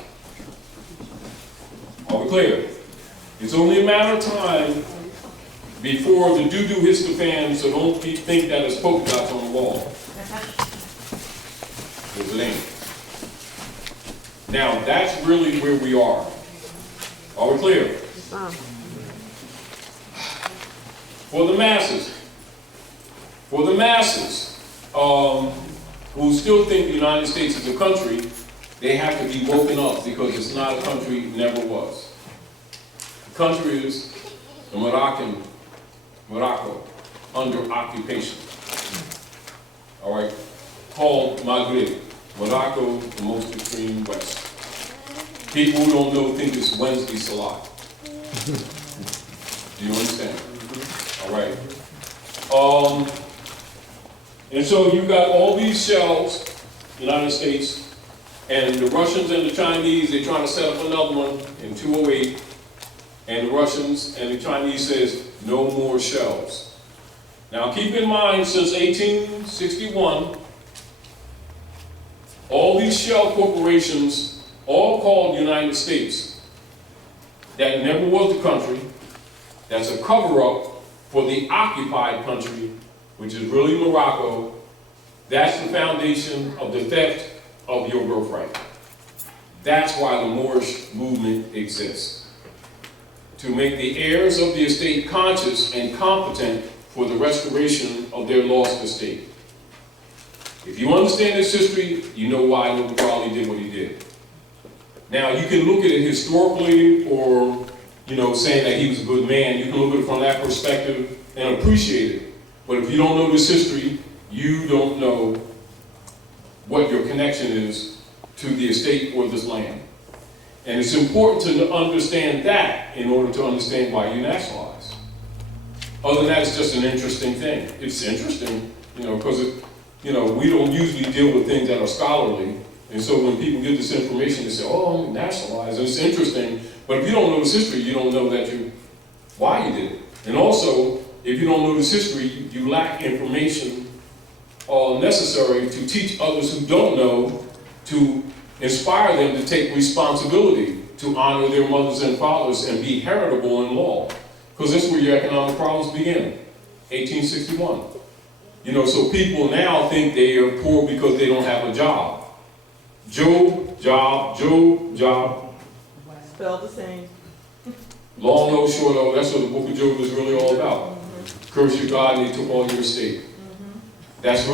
Are we clear? It's only a matter of time before the doo-doo hits the fan, so don't think that it's polka dots on the wall. Because it ain't. Now, that's really where we are. Are we clear? For the masses, who still think the United States is a country, they have to be woken up because it's not a country, it never was. The country is the Morocco, under occupation. All right, called Maghreb, Morocco, the most extreme west. People who don't know think it's Wednesday Salat. Do you understand? All right. And so you got all these shells, United States, and the Russians and the Chinese, they're trying to set up another one in 208, and the Russians and the Chinese says, no more shells. Now keep in mind, since 1861, all these shell corporations, all called United States, that never was the country, that's a cover-up for the occupied country, which is really Morocco. That's the foundation of the theft of your birthright. That's why the Moorish movement exists. To make the heirs of the estate conscious and competent for the restoration of their lost estate. If you understand this history, you know why Noble Raleigh did what he did. Now, you can look at it historically or, saying that he was a good man. You can look at it from that perspective and appreciate it. But if you don't know this history, you don't know what your connection is to the estate or this land. And it's important to understand that in order to understand why you nationalize. Other than that, it's just an interesting thing. It's interesting, because we don't usually deal with things that are scholarly. And so when people get this information, they say, oh, I'm nationalized. And it's interesting. But if you don't know this history, you don't know why you did it. And also, if you don't know this history, you lack information necessary to teach others who don't know, to inspire them to take responsibility, to honor their mothers and fathers and be heritable in law. Because that's where your economic problems begin, 1861. So people now think they are poor because they don't have a job. Job, job. Spelled the same. Long O, short O, that's what the book of Job is really all about. Curse your God and he took all your estate. That's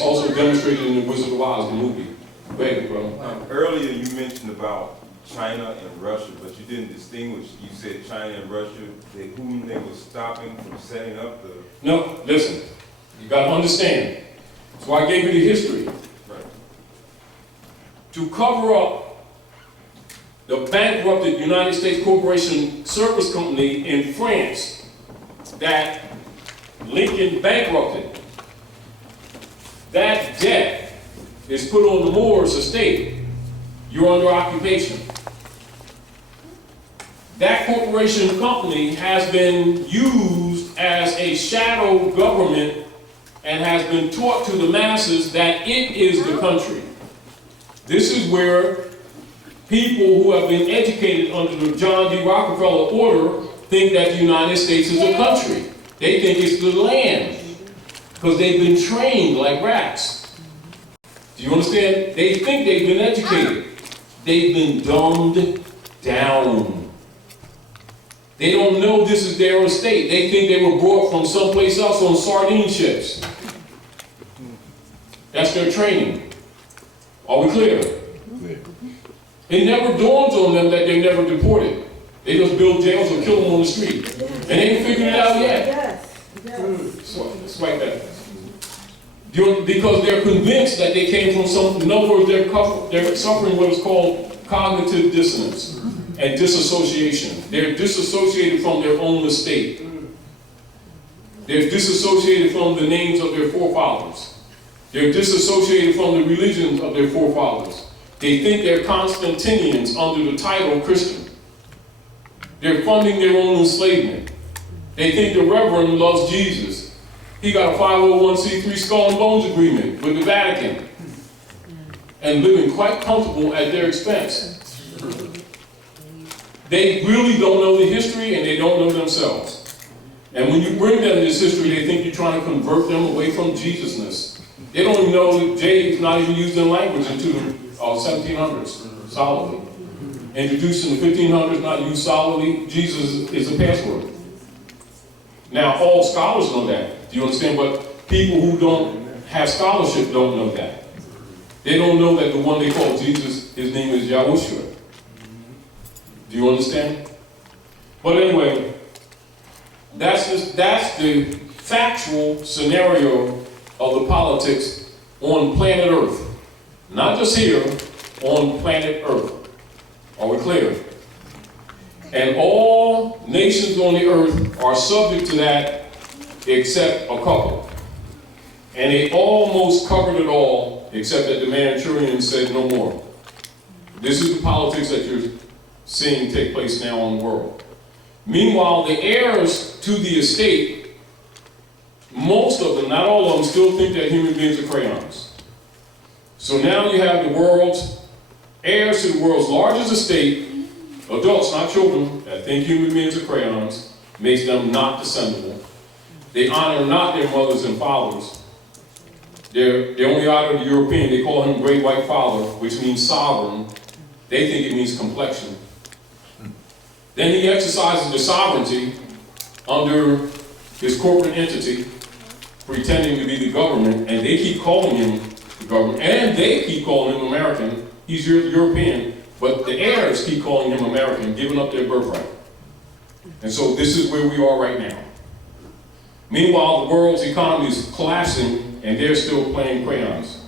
also demonstrated in the Wizard of Oz, the movie. Go ahead, bro. Earlier you mentioned about China and Russia, but you didn't distinguish. You said China and Russia, whom they were stopping from setting up the... No, listen. You got to understand. That's why I gave you the history. Right. To cover up the bankrupted United States Corporation Service Company in France that Lincoln bankrupted. that debt is put on the Moors estate, you're under occupation. That corporation company has been used as a shadow government and has been taught to the masses that it is the country. This is where people who have been educated under the John D. Rockefeller order think that the United States is a country. They think it's the land because they've been trained like rats. Do you understand? They think they've been educated. They've been dumbed down. They don't know this is their estate. They think they were brought from someplace else on sardine ships. That's their training. Are we clear? It never dawns on them that they're never deported. They just build jails or kill them on the street. And they ain't figured it out yet. Yes. So it's like that. Because they're convinced that they came from some, in other words, they're suffering what is called cognitive dissonance and disassociation. They're disassociated from their own estate. They're disassociated from the names of their forefathers. They're disassociated from the religions of their forefathers. They think they're Constantinians under the title Christian. They're funding their own enslavement. They think the Reverend loves Jesus. He got a 501c3 skull and bones agreement with the Vatican and living quite comfortable at their expense. They really don't know the history and they don't know themselves. And when you bring them this history, they think you're trying to convert them away from Jesusness. They don't even know that J is not even used in language until the 1700s, solidly. Introduced in the 1500s, not used solidly. Jesus is a password. Now, all scholars know that. Do you understand? But people who don't have scholarship don't know that. They don't know that the one they call Jesus, his name is Yahushua. Do you understand? But anyway, that's the factual scenario of the politics on planet Earth. Not just here, on planet Earth. Are we clear? And all nations on the earth are subject to that except a couple. And they almost covered it all, except that the Manchurians said no more. This is the politics that you're seeing take place now in the world. Meanwhile, the heirs to the estate, most of them, not all of them, still think that human beings are crayons. So now you have the world's heirs to the world's largest estate, adults, not children, that think human beings are crayons, makes them not descendable. They honor not their mothers and fathers. They only honor the European. They call him Great White Father, which means sovereign. They think it means complexion. Then he exercises the sovereignty under his corporate entity, pretending to be the government, and they keep calling him the government, and they keep calling him American. He's European, but the heirs keep calling him American, giving up their birthright. And so this is where we are right now. Meanwhile, the world's economy is collapsing, and they're still playing crayons.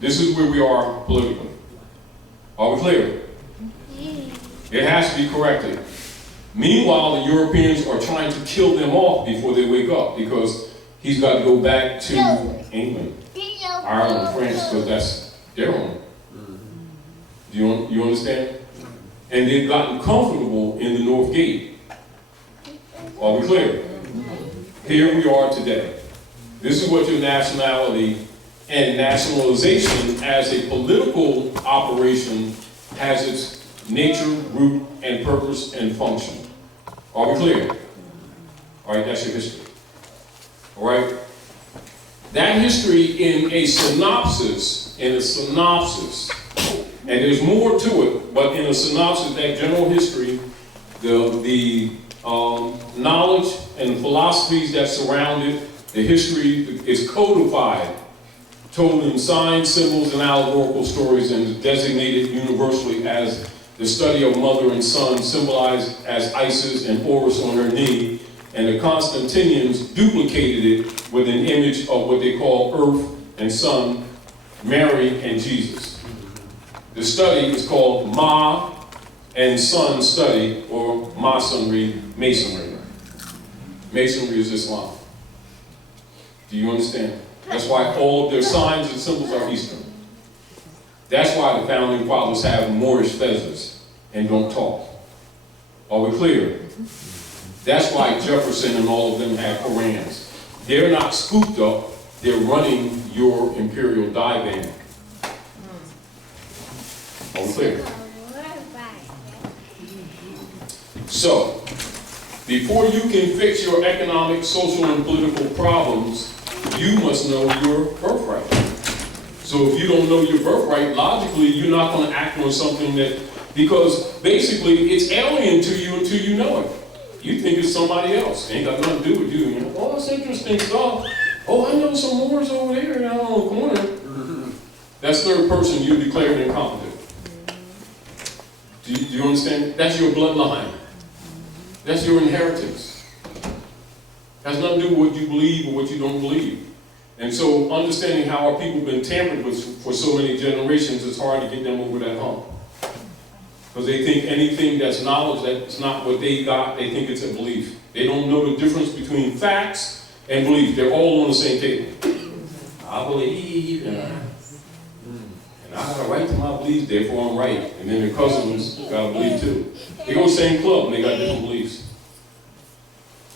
This is where we are politically. Are we clear? It has to be corrected. Meanwhile, the Europeans are trying to kill them off before they wake up, because he's got to go back to England, Ireland, France, because that's their own. Do you understand? And they've gotten comfortable in the North Gate. Are we clear? Here we are today. This is what your nationality and nationalization as a political operation has its nature, root, and purpose and function. Are we clear? All right, that's your history. All right? That history in a synopsis, and there's more to it, but in a synopsis, that general history, the knowledge and philosophies that surround it, the history is codified, told in signs, symbols, and allegorical stories, and is designated universally as the study of mother and son, symbolized as Isis and Horus on her knee, and the Constantinians duplicated it with an image of what they call Earth and Sun, Mary and Jesus. The study is called Ma and Son Study, or Masonry. Masonry is Islam. Do you understand? That's why all of their signs and symbols are Eastern. That's why the founding fathers have Moorish feathers and don't talk. Are we clear? That's why Jefferson and all of them had Korans. They're not scooped up, they're running your imperial divan. Are we clear? So, before you can fix your economic, social, and political problems, you must know your birthright. So if you don't know your birthright, logically, you're not going to act on something that, because basically it's alien to you until you know it. You think it's somebody else. It ain't got nothing to do with you. You know, oh, that's interesting stuff. Oh, I know some Moors over there down on the corner. That's third person, you declared incompetent. Do you understand? That's your bloodline. That's your inheritance. Has nothing to do with what you believe or what you don't believe. And so understanding how our people have been tampered with for so many generations, it's hard to get them over that hump. Because they think anything that's knowledge that's not what they got, they think it's a belief. They don't know the difference between facts and belief. They're all on the same table. I believe, and I got a right to my beliefs, therefore I'm right. And then their cousins got a belief too. They go to the same club and they got different beliefs.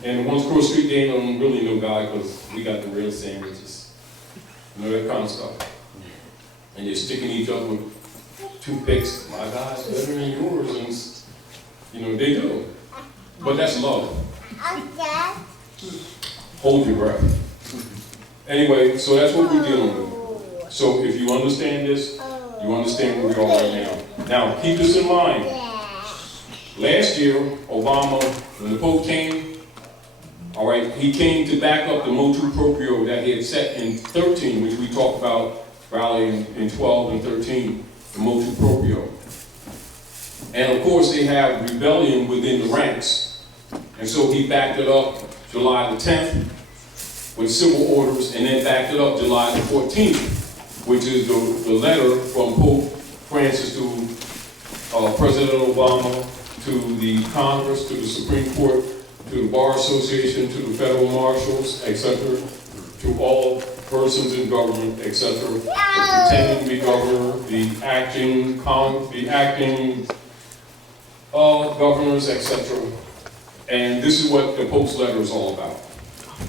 And the ones across the street, they don't really know God because we got the real sandwiches. You know, that kind of stuff. And they're sticking each other with toothpicks. My God's better than yours. And, you know, they do. But that's love. Hold your breath. Anyway, so that's what we're dealing with. So if you understand this, you understand where we are right now. Now, keep this in mind. Last year, Obama, when the Pope came, all right, he came to back up the motu proprio that he had set in 13, which we talked about probably in 12 and 13, the motu proprio. And of course, they have rebellion within the ranks. And so he backed it up July the 10th with civil orders, and then backed it up July the 14th, which is the letter from Pope Francis to President Obama, to the Congress, to the Supreme Court, to the Bar Association, to the federal marshals, etc., to all persons in government, etc., the pretending to be governor, the acting governors, etc. And this is what the Pope's letter is all about.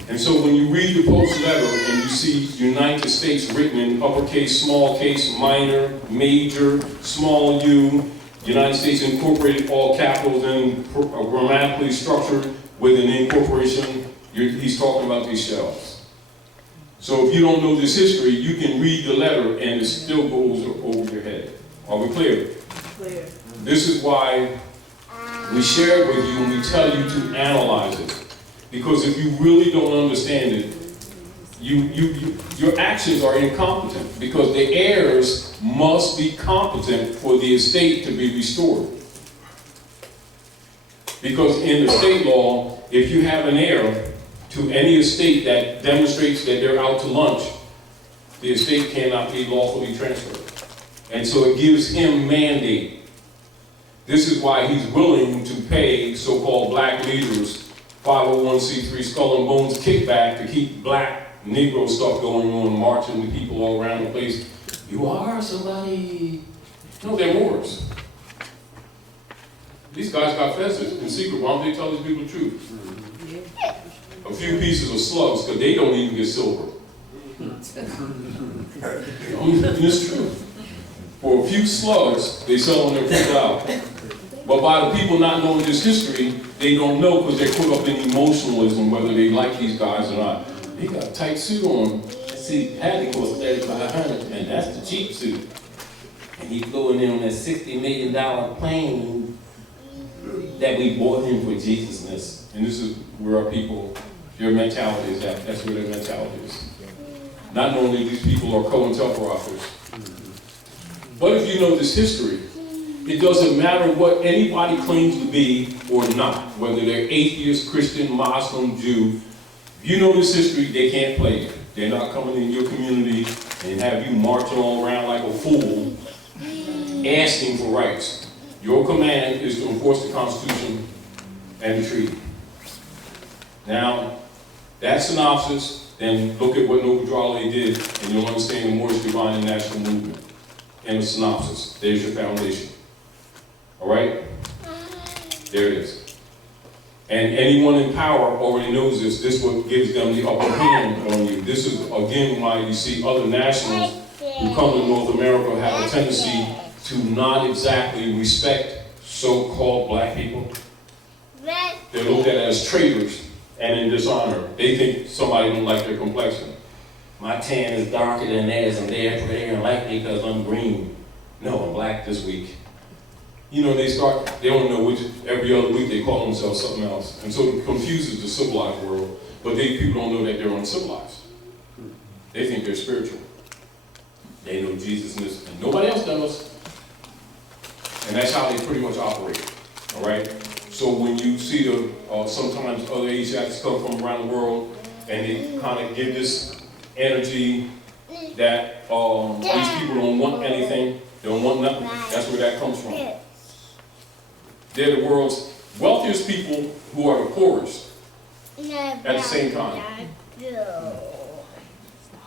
And so when you read the Pope's letter and you see United States written in uppercase, small case, minor, major, small u, United States Incorporated, all capitals, and grammatically structured with an incorporation, he's talking about these shells. So if you don't know this history, you can read the letter and it still goes over your head. Are we clear? Clear. This is why we share it with you and we tell you to analyze it. Because if you really don't understand it, your actions are incompetent, because the heirs must be competent for the estate to be restored. Because in the state law, if you have an heir to any estate that demonstrates that they're out to lunch, the estate cannot be lawfully transferred. And so it gives him mandate. This is why he's willing to pay so-called black leaders 501c3 skull and bones kickback to keep black Negro stuff going on, marching with people all around the place. You are somebody. No, they're Moors. These guys got fezzes in secret. Why don't they tell these people the truth? A few pieces of slugs, because they don't even get silver. It's true. For a few slugs, they sell on their people out. But by the people not knowing this history, they don't know because they're caught up in emotionalism, whether they like these guys or not. He got a tight suit on. See, had to cost $3,500, and that's the cheap suit. And he flew in there on that $60 million plane that we bought him for Jesusness. And this is where our people, their mentality is at. That's where their mentality is. Not knowing that these people are COINTELPROs. But if you know this history, it doesn't matter what anybody claims to be or not, whether they're atheist, Christian, Muslim, Jew. If you know this history, they can't play it. They're not coming in your community and have you marching all around like a fool, asking for rights. Your command is to enforce the Constitution and the treaty. Now, that synopsis, then look at what Noble Drawley did, and you'll understand the Moorish Divine and National Movement. And a synopsis. There's your foundation. All right? There it is. And anyone in power already knows this. This is what gives them the upper hand on you. This is, again, why you see other nationals who come to North America have a tendency to not exactly respect so-called black people. They're looked at as traitors and in dishonor. They think somebody don't like their complexion. My tan is darker than theirs, and they don't like me because I'm green. No, I'm black this week. You know, they don't know which, every other week they call themselves something else. And so it confuses the civilized world, but people don't know that they're uncivilized. They think they're spiritual. They know Jesus and nobody else does. And that's how they pretty much operate, all right? So when you see sometimes other Asiatics come from around the world and they kind of give this energy that these people don't want anything, they don't want nothing, that's where that comes from. They're the world's wealthiest people who are the poorest at the same time.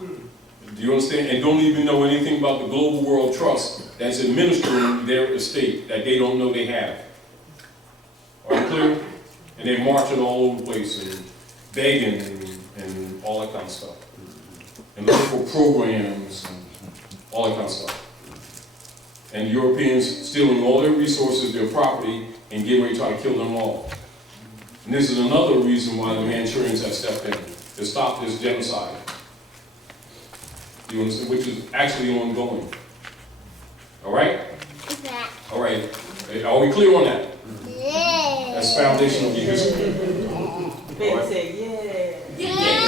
Do you understand? And don't even know anything about the Global World Trust that's administering their estate that they don't know they have. Are you clear? And they're marching all over the place and begging and all that kind of stuff. And looking for programs and all that kind of stuff. And the Europeans stealing all their resources, their property, and getting ready to try to kill them all. And this is another reason why the Manchurians have stepped in, to stop this genocide. You understand? Which is actually ongoing. All right? All right. Are we clear on that? Yeah. That's foundational of your history. Baby All right. said, yeah.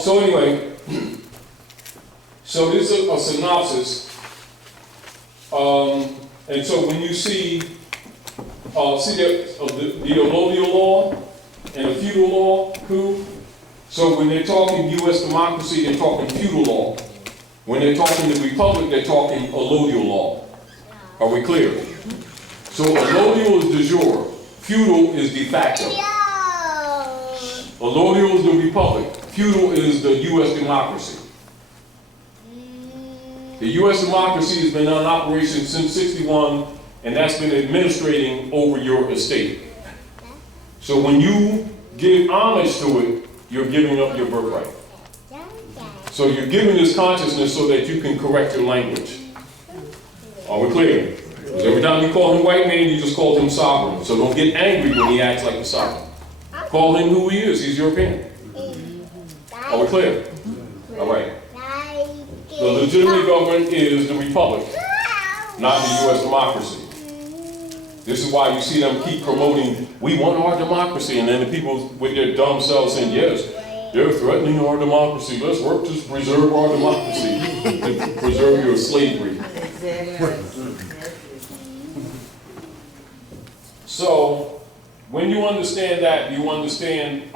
So anyway, so this is a synopsis. And so when you see the allodial law and the feudal law, so when they're talking U.S. democracy, they're talking feudal law. When they're talking the republic, they're talking allodial law. Are we clear? So allodial is de jure, feudal is de facto. Allodial is the republic, feudal is the U.S. democracy. The U.S. democracy has been in operation since '61, and that's been administrating over your estate. So when you give homage to it, you're giving up your birthright. So you're giving this consciousness so that you can correct your language. Are we clear? Because every time you call him white man, you just called him sovereign. So don't get angry when he acts like a sovereign. Call him who he is. He's European. Are we clear? All right. The legitimate government is the republic, not the U.S. democracy. This is why you see them keep promoting, we want our democracy, and then the people with their dumb selves saying, yes, they're threatening our democracy. Let's work to preserve our democracy, to preserve your slavery. So, when you understand that, you understand,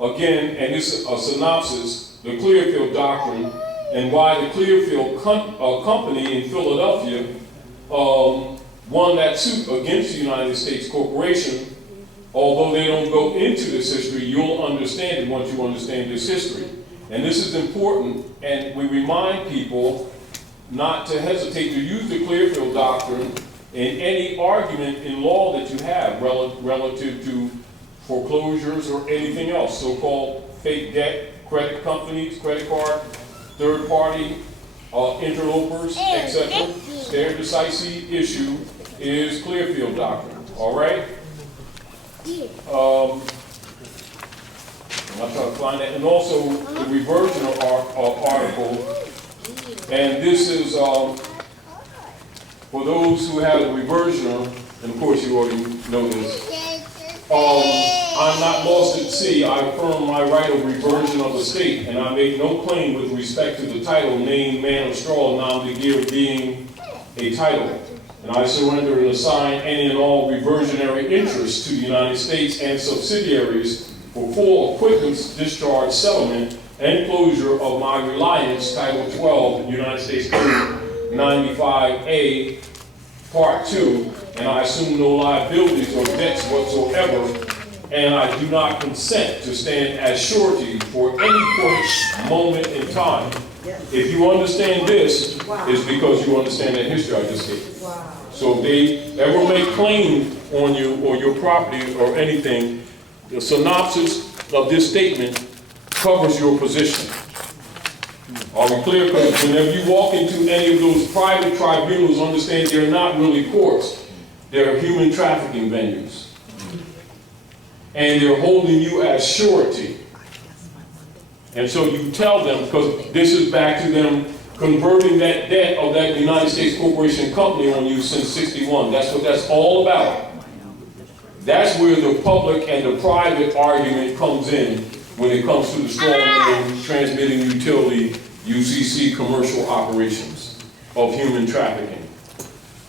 again, and this is a synopsis, the Clearfield Doctrine, and why the Clearfield Company in Philadelphia won that suit against the United States Corporation. Although they don't go into this history, you'll understand it once you understand this history. And this is important, and we remind people not to hesitate to use the Clearfield Doctrine in any argument in law that you have relative to foreclosures or anything else, so-called fake debt, credit companies, credit card, third party, interlopers, etc. Stare decisis issue is Clearfield Doctrine, all right? I'm trying to find that. And also the reversion of article, and this is for those who have a reversioner, and of course you already know this, I'm not lost at sea. I affirm my right of reversion of the state, and I make no claim with respect to the title, name, man of straw, nom de guerre being a title. And I surrender and assign any and all reversionary interests to the United States and subsidiaries for full acquittance, discharge, settlement, and closure of my reliance, Title 12, United States Code 95A, Part 2, and I assume no liabilities or debts whatsoever, and I do not consent to stand as surety for any point, moment in time. If you understand this, it's because you understand that history I just gave. So if they ever make claim on you or your property or anything, the synopsis of this statement covers your position. Are we clear? Because whenever you walk into any of those private tribunals, understand they're not really courts. They're human trafficking venues. And they're holding you as surety. And so you tell them, because this is back to them converting that debt of that United States corporation company on you since '61. That's what that's all about. That's where the public and the private argument comes in when it comes to the strong man transmitting utility UCC commercial operations of human trafficking,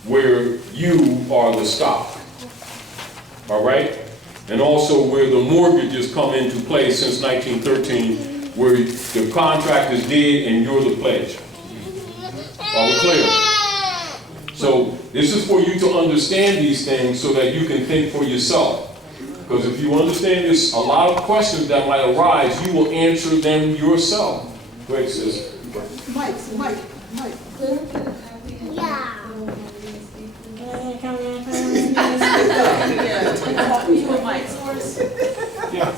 where you are the stock. All right? And also where the mortgages come into play since 1913, where the contract is dead and you're the pledge. Are we clear? So this is for you to understand these things so that you can think for yourself. Because if you understand this, a lot of questions that might arise, you will answer them yourself. Go ahead, sis. Mike. Yeah. Yeah.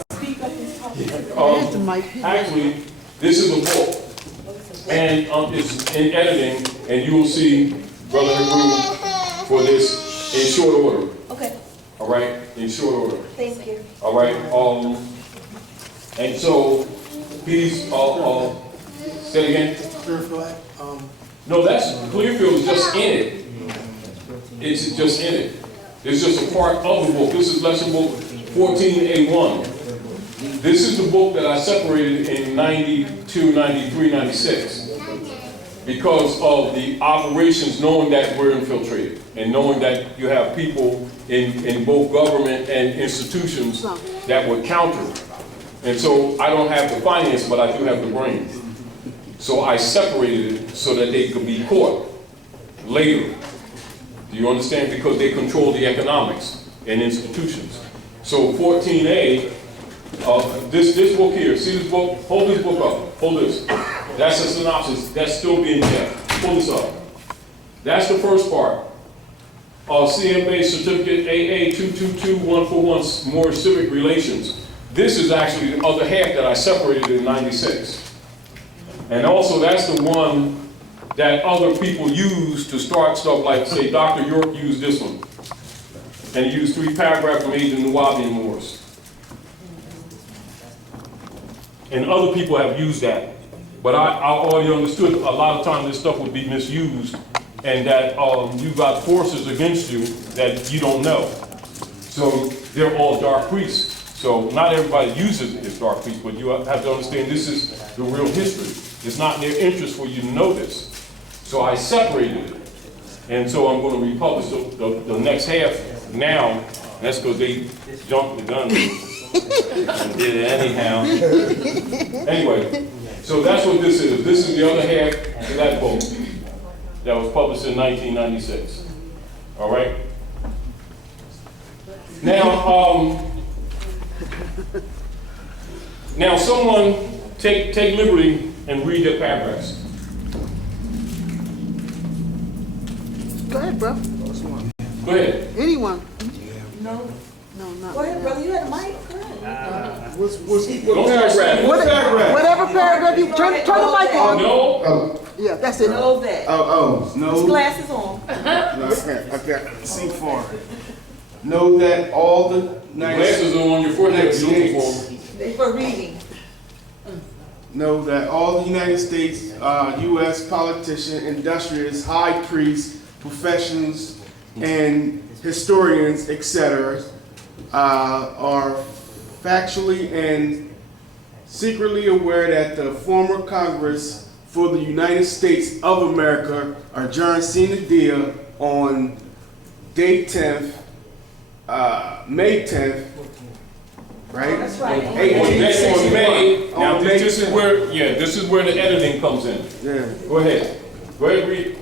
Where's the mic? Actually, this is a book. And it's in editing, and you will see Brother Hebrew for this in short order. Okay, All right? In short order. thank you. All right? And so, please, say it again. Clearfield, No, that's, Clearfield is just in it. It's just in it. It's just a part of the book. This is lesson book 14A1. This is the book that I separated in 92, 93, 96. Because of the operations, knowing that we're infiltrated, and knowing that you have people in both government and institutions that would counter. And so I don't have the finance, but I do have the brain. So I separated it so that they could be caught later. Do you understand? Because they control the economics and institutions. So 14A, this book here, see this book? Hold this book up. Hold this. That's a synopsis. That's still being kept. Pull this up. That's the first part. CMA Certificate AA 222141, Moorish Civic Relations. This is actually the other half that I separated in 96. And also that's the one that other people use to start stuff like, say, Dr. York used this one. And he used 3 paragraphs from Agent Nuwabi and Moors. And other people have used that. But I already understood a lot of times this stuff would be misused and that you've got forces against you that you don't know. So they're all dark priests. So not everybody uses it as dark priests, but you have to understand this is the real history. It's not in their interest for you to know this. So I separated it. And so I'm going to republish the next half now. That's because they jumped the gun and did it anyhow. Anyway, so that's what this is. This is the other half of that book that was published in 1996. All right? Now someone take liberty and read their paragraphs. Go ahead, bro. Go ahead. Anyone? No, No, not. go ahead, brother, you had a mic, go ahead. Don't start saying Whatever paragraph you, turn the mic on. no. Yeah, that's it. Know that. His His glasses on. Okay. C4. Know that all the Glasses are on your forehead. You're looking for them. They for reading. Know that all the United States, U.S. politicians, industrialists, high priests, professionals, and historians, etc., are factually and secretly aware that the former Congress for the United States of America adjourned sine die on day 10th, May 10th, right? That's right. On May. Now On May this is 10th. where the editing comes in. Yeah. Go ahead. Go ahead, read.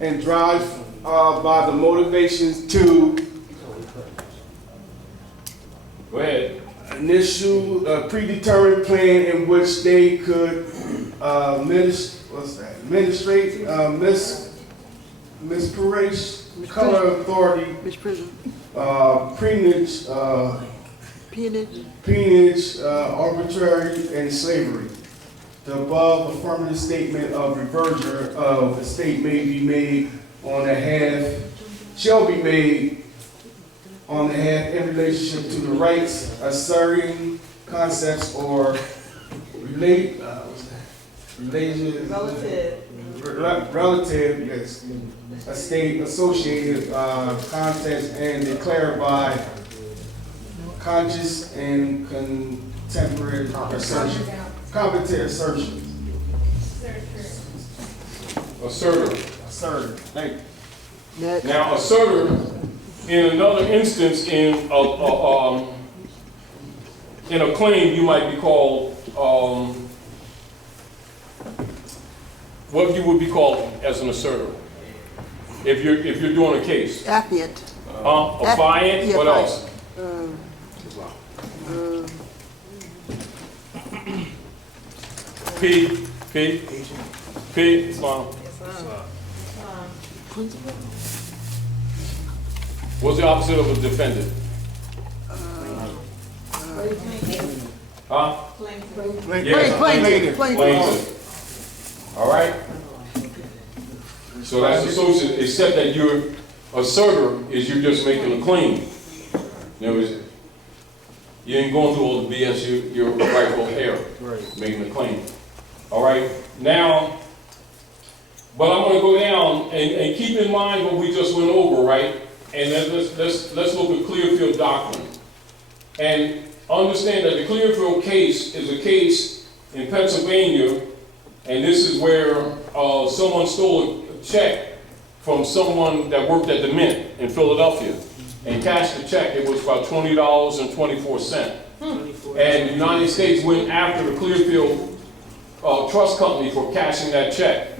And drive by the motivations to Go ahead. initial predetermined plan in which they could administrate misprision, color authority, Which prison? peonage, arbitrary, and slavery. The above affirmative statement of reversion of the state may be made on the half, shall be made on the half in relationship to the rights, asserting concepts or related, relative, yes, a state associated context and declared by conscious and contemporary assertion, competent assertion. Asserter. Assertive. Thank you. Next. Now, asserter, in another instance, in a claim, you might be called, what you would be called as an asserter, if you're doing a case. Affiant. Affiant, Yeah, what affiant. else? P, Islam. Principal. What's the opposite of a defendant? Huh? Yes, Plaintiff. Plaintiff. All right? So that's associated, except that your asserter is you're just making a claim. In other words, you ain't going through all the BS, you're rightful heir, making a claim. All right? Now, but I'm going to go down and keep in mind what we just went over, right? And then let's look at Clearfield Doctrine. And understand that the Clearfield case is a case in Pennsylvania, and this is where someone stole a check from someone that worked at the Mint in Philadelphia and cashed the check. It was about $20.24. And the United States went after the Clearfield Trust Company for cashing that check.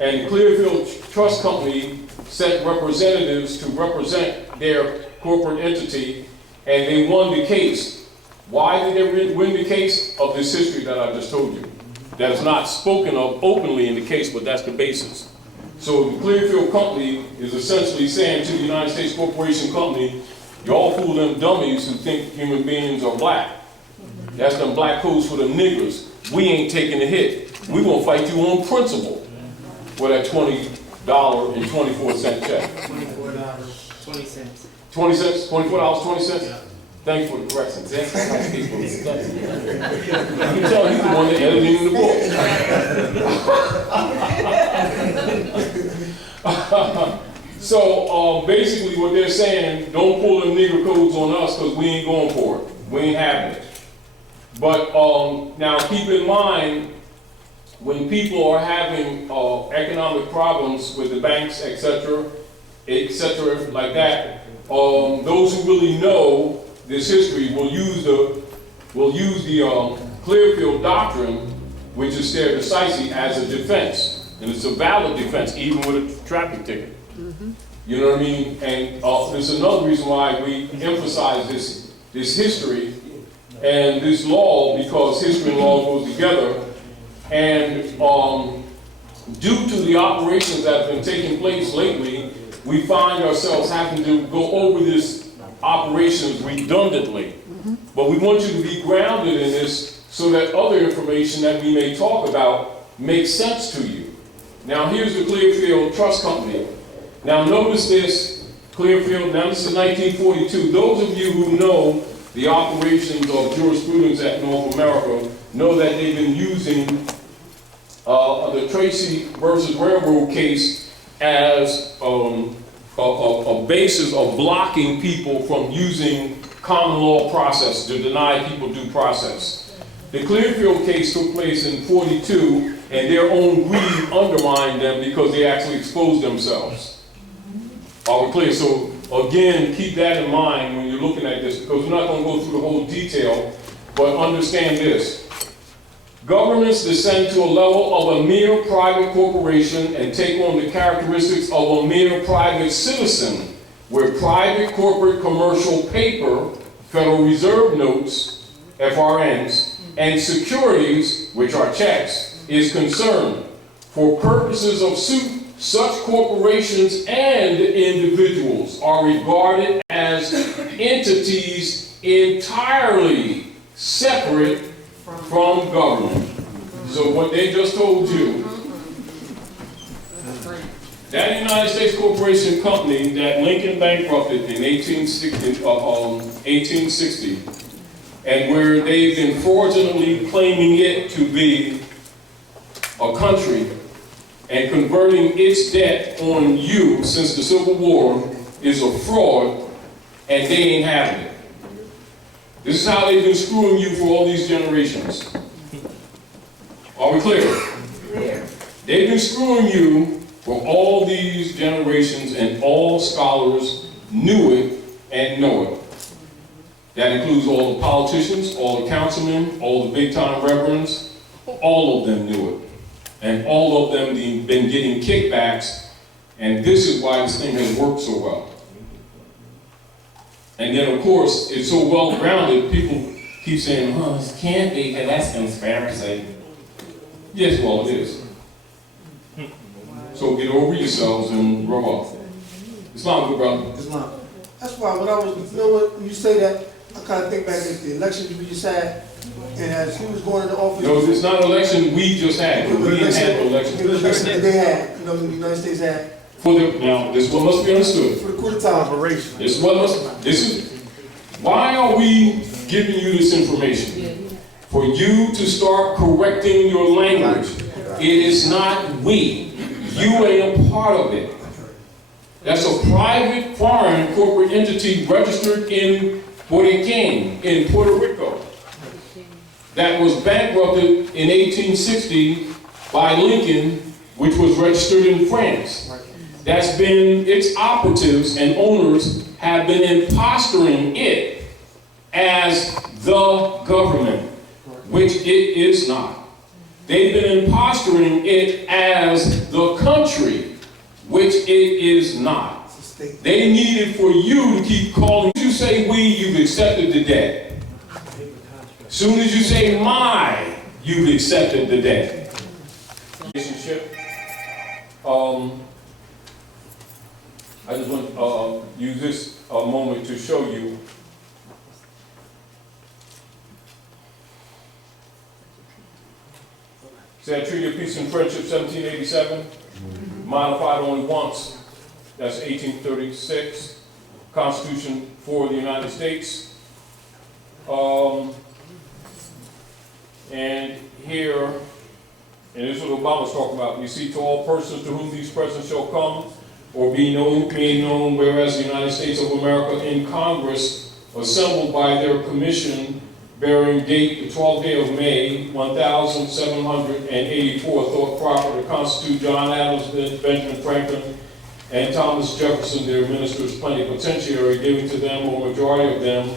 And the Clearfield Trust Company sent representatives to represent their corporate entity, and they won the case. Why did they win the case? Of this history that I just told you. That is not spoken of openly in the case, but that's the basis. So the Clearfield Company is essentially saying to the United States Corporation Company, y'all fool them dummies who think human beings are black. That's them black codes for them niggers. We ain't taking the hit. We gonna fight you on principle for that $20.24 check. $24.20. 20 cents? $24.20? Thank you for the correction. See, that's how people do. You can tell he's the one that edited the book. So basically what they're saying, don't pull them nigger codes on us because we ain't going for it. We ain't having it. But now keep in mind, when people are having economic problems with the banks, etc., like that, those who really know this history will use the Clearfield Doctrine, which is stare decisis, as a defense, and it's a valid defense, even with a traffic ticket. You know what I mean? And there's another reason why we emphasize this history and this law, because history and law goes together. And due to the operations that have been taking place lately, we find ourselves having to go over this operations redundantly. But we want you to be grounded in this so that other information that we may talk about makes sense to you. Now here's the Clearfield Trust Company. Now notice this, Clearfield, now this is 1942. Those of you who know the operations of jurisprudence at North America know that they've been using the Tracy versus Railroad case as a basis of blocking people from using common law process to deny people due process. The Clearfield case took place in 42, and their own greed undermined them because they actually exposed themselves. Are we clear? So again, keep that in mind when you're looking at this, because we're not going to go through the whole detail, but understand this. Governments descend to a level of a mere private corporation and take on the characteristics of a mere private citizen, where private corporate commercial paper, Federal Reserve notes, FRNs, and securities, which are checks, is concerned. For purposes of suit, such corporations and individuals are regarded as entities entirely separate from government. So what they just told you, that United States Corporation Company that Lincoln bankrupted in 1860, and where they've been fraudulently claiming it to be a country and converting its debt on you since the Civil War, is a fraud, and they ain't having it. This is how they've been screwing you for all these generations. Are we clear? Clear. They've been screwing you for all these generations, and all scholars knew it and know it. That includes all the politicians, all the councilmen, all the big-time reverends. All of them knew it. And all of them been getting kickbacks, and this is why this thing has worked so well. And then, of course, it's so well-grounded, people keep saying, oh, this can't be, because that's conspiracy. Yes, well, it is. So get over yourselves and grow up. Islam, good brother. Islam. That's why when I was, you know what, when you say that, I kind of think back at the election we just had, and as he was going into office. No, it's not an election we just had. We didn't have an election. The election that they had, you know, the United States had. Now, this is what must be understood. For the coup d'etat operation. This is, why are we giving you this information? For you to start correcting your language. It is not we. You ain't a part of it. That's a private, foreign, corporate entity registered in Borinquen, in Puerto Rico, that was bankrupted in 1860 by Lincoln, which was registered in France. That's been, its operatives and owners have been impostoring it as the government, which it is not. They've been impostoring it as the country, which it is not. They needed for you to keep calling. You say we, you've accepted the debt. Soon as you say my, you've accepted the debt. Relationship. I just want to use this moment to show you. See that Treaty of Peace and Friendship, 1787, modified only once. That's 1836. Constitution for the United States. And here, and this is what Obama's talking about. You see, to all persons to whom these presents shall come, or be known, made known, whereas the United States of America in Congress, assembled by their commission, bearing date the 12th day of May, 1784, thought proper to constitute John Adams, Benjamin Franklin, and Thomas Jefferson, their ministers plenipotentiary, giving to them, or majority of them,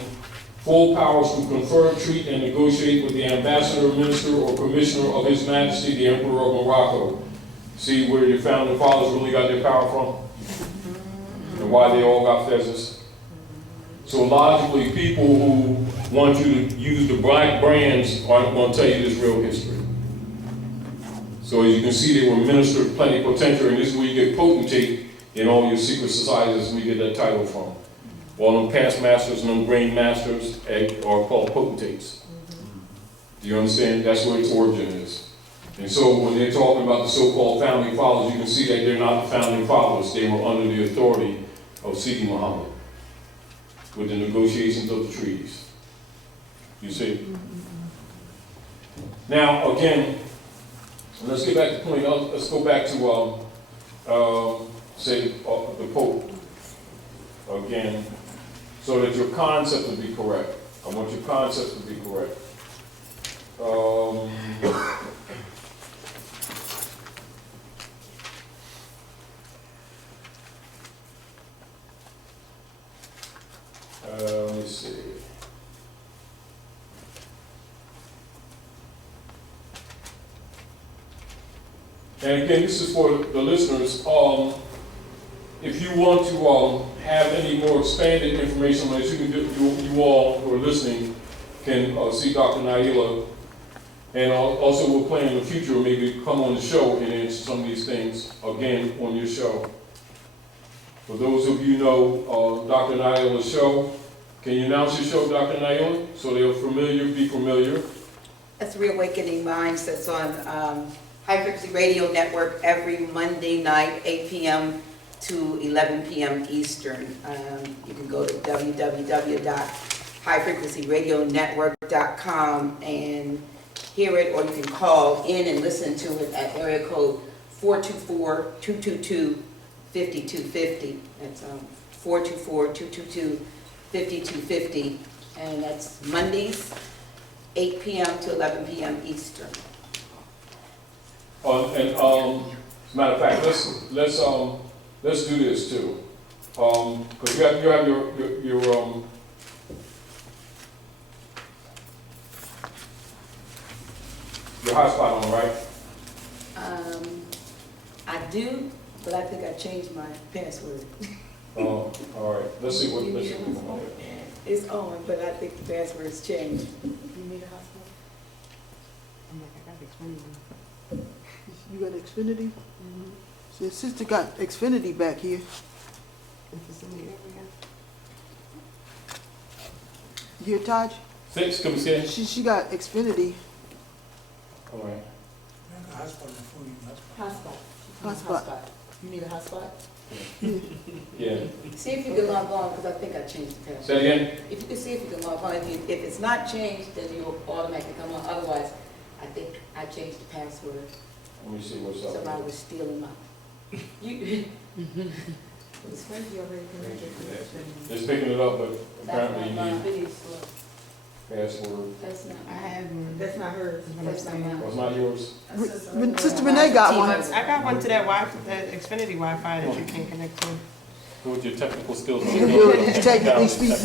full powers to confer, treat, and negotiate with the ambassador, minister, or commissioner of His Majesty, the Emperor of Morocco. See where your founding fathers really got their power from? And why they all got fezzes? So logically, people who want you to use the black brands aren't going to tell you this real history. So as you can see, they were minister plenipotentiary, and this is where you get potentate in all your secret societies, we get that title from. All them past masters and them grain masters are called potentates. Do you understand? That's where its origin is. And so when they're talking about the so-called founding fathers, you can see that they're not the founding fathers. They were under the authority of Sidi Muhammad with the negotiations of the treaties. You see? Now, again, let's get back to the point. Let's go back to, say, the Pope again, so that your concept will be correct. I want your concept to be correct. Let me see. And again, this is for the listeners. If you want to have any more expanded information on this, you all who are listening can see Dr. Naila. And also we'll plan in the future, maybe come on the show and answer some of these things again on your show. For those of you who know Dr. Naila's show, can you announce your show, Dr. Naila, so they'll be familiar? That's Reawakening Minds. That's on High Frequency Radio Network every Monday night, 8 p.m. to 11 p.m. Eastern. You can go to www.highfrequencyradionetwork.com and hear it, or you can call in and listen to it at area code 424-222-5250. That's 424-222-5250, and that's Mondays, 8 p.m. to 11 p.m. Eastern. As a matter of fact, let's do this too, because you have your hotspot on, right? I do, but I think I changed my password. All right. Let's see what we can do. It's on, but I think the password's changed. You need a hospital? I'm like, I got Xfinity. You got Xfinity? So your sister got Xfinity back here. You hear Taj? Six, come see. She got Xfinity. All right. Hotspot. You need a hotspot? Yeah. See if you can log on, because I think I changed the password. Say again? If you can see if you can log on, if it's not changed, then you'll automatically come on. Otherwise, I think I changed the password. Let me see what's up. Somebody was stealing my. It's crazy already connected. It's picking it up, but apparently you That's not need mine. password. That's not I have one. That's not hers. That's not mine. What's not yours? Sister Renee got one. I got one to that that Xfinity Wi-Fi that you can connect to. Go with your technical skills. Technically speaking.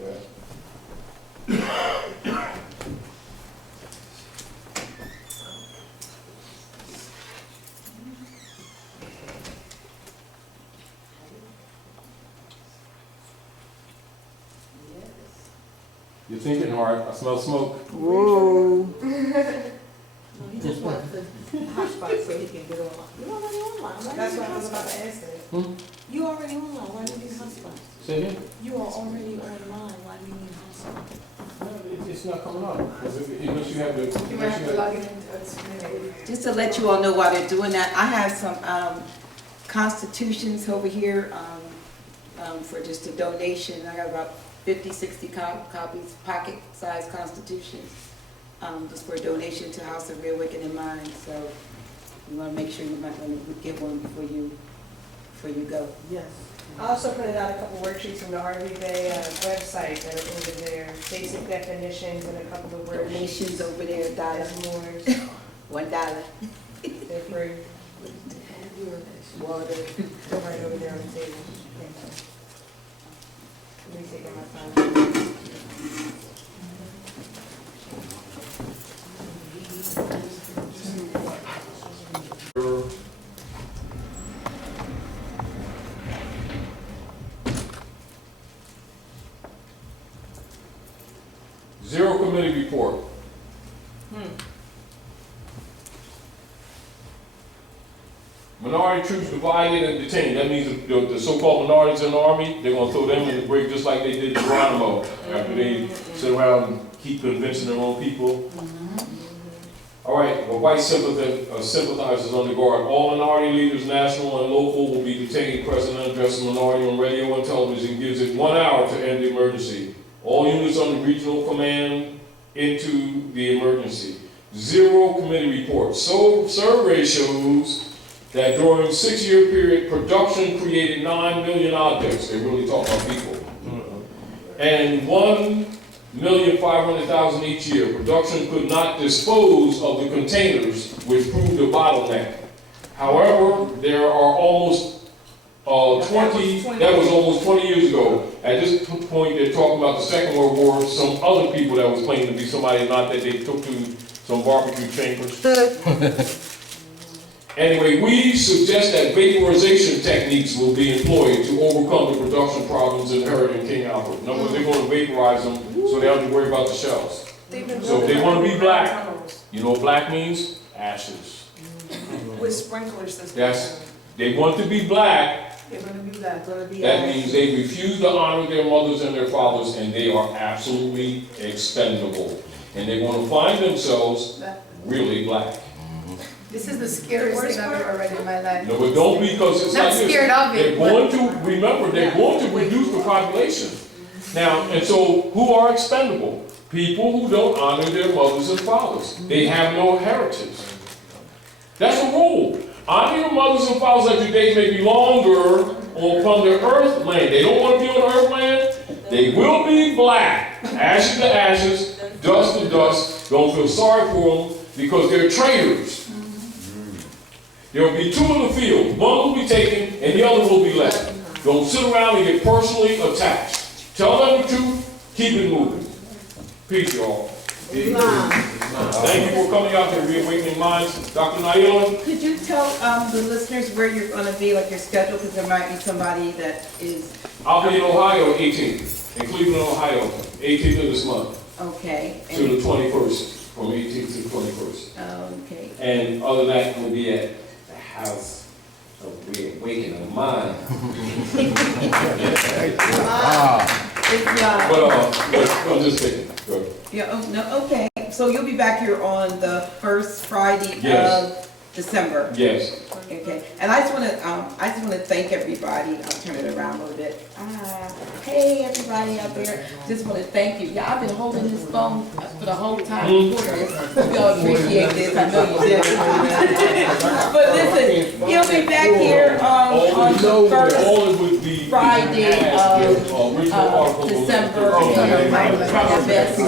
Okay. You're thinking hard. I smell smoke. Whoa. No, he just wants the hotspot so he can get online. You're already online. Why That's do you what I need was a about to hotspot? ask that. You already online. Why do you need a hotspot? Say again? You are already online. Why do you need a hotspot? No, it's not coming up. Unless you have the. You might have to log in into Xfinity. Just to let you all know while they're doing that, I have some constitutions over here for just a donation. I got about 50, 60 copies, pocket-sized constitutions, just for a donation to House of Reawakening Minds. So you want to make sure you might want to get one before you go. Yes. I also printed out a couple worksheets from the RV Bay website that are over there. Basic definitions and a couple of worksheets. Donations over there, $1. Moors. $1. They're free. Water. They're right over there on the table. Let me take my time. Zero committee report. Minority troops divided and detained. That means the so-called minorities in the army, they're going to throw them in the break just like they did Geronimo after they sit around and keep convincing their own people. All right, well, white sympathizers under guard. All minority leaders, national and local, will be detained. President addresses minority on radio and television, gives it 1 hour to end the emergency. All units under regional command into the emergency. Zero committee reports. So survey shows that during a 6-year period, production created 9 million objects. They really talk about people. And 1,500,000 each year. Production could not dispose of the containers, which proved a bottleneck. However, there are almost That was almost 20 years ago. At this point, they're talking about the Second World War, some other people that was claiming to be somebody, not that they took to some barbecue chambers. Anyway, we suggest that vaporization techniques will be employed to overcome the production problems inherent in King Albert. In other words, they're going to vaporize them so they don't have to worry about the shells. So if they want to be black, you know what black means? Ashes. With sprinkler system. Yes. They want to be black. They're gonna be black, gonna be. That means they refuse to honor their mothers and their fathers, and they are absolutely expendable. And they're going to find themselves really black. This is the scariest thing I've ever read in my life. No, but don't, because it's Not like this. scared of it, They're going to, remember, they're going to reduce the population. Now, and so, who are expendable? People who don't honor their mothers and fathers. They have no heritage. That's a rule. Honor your mothers and fathers that your days may be longer upon the earth land. They don't want to be on the earth land. They will be black. Ashes to ashes, dust to dust. Don't feel sorry for them because they're traitors. There will be two in the field. One will be taken and the other will be left. Don't sit around and get personally attached. Tell them the truth. Keep it moving. Peace, y'all. Thank you for coming out to Reawakening Minds. Dr. Naila? Could you tell the listeners where you're going to be, like your schedule, because there might be somebody that is... I'll be in Ohio 18th, in Cleveland, Ohio, 18th of this month. Okay. To the 21st, from 18th to the 21st. Okay. And other than that, we'll be at the House of Reawakening Mind. But I'm just kidding. Go ahead. Yeah, oh, no, okay. So you'll be back here on the first Friday Yes. of December? Yes. Okay. And I just want to thank everybody. I'll turn it around a little bit. Hey, everybody out there. Just want to thank you. Yeah, I've been holding this phone for the whole time before this. We all appreciate this. I know you did. But listen, he'll be back here on the first Friday of December. Best.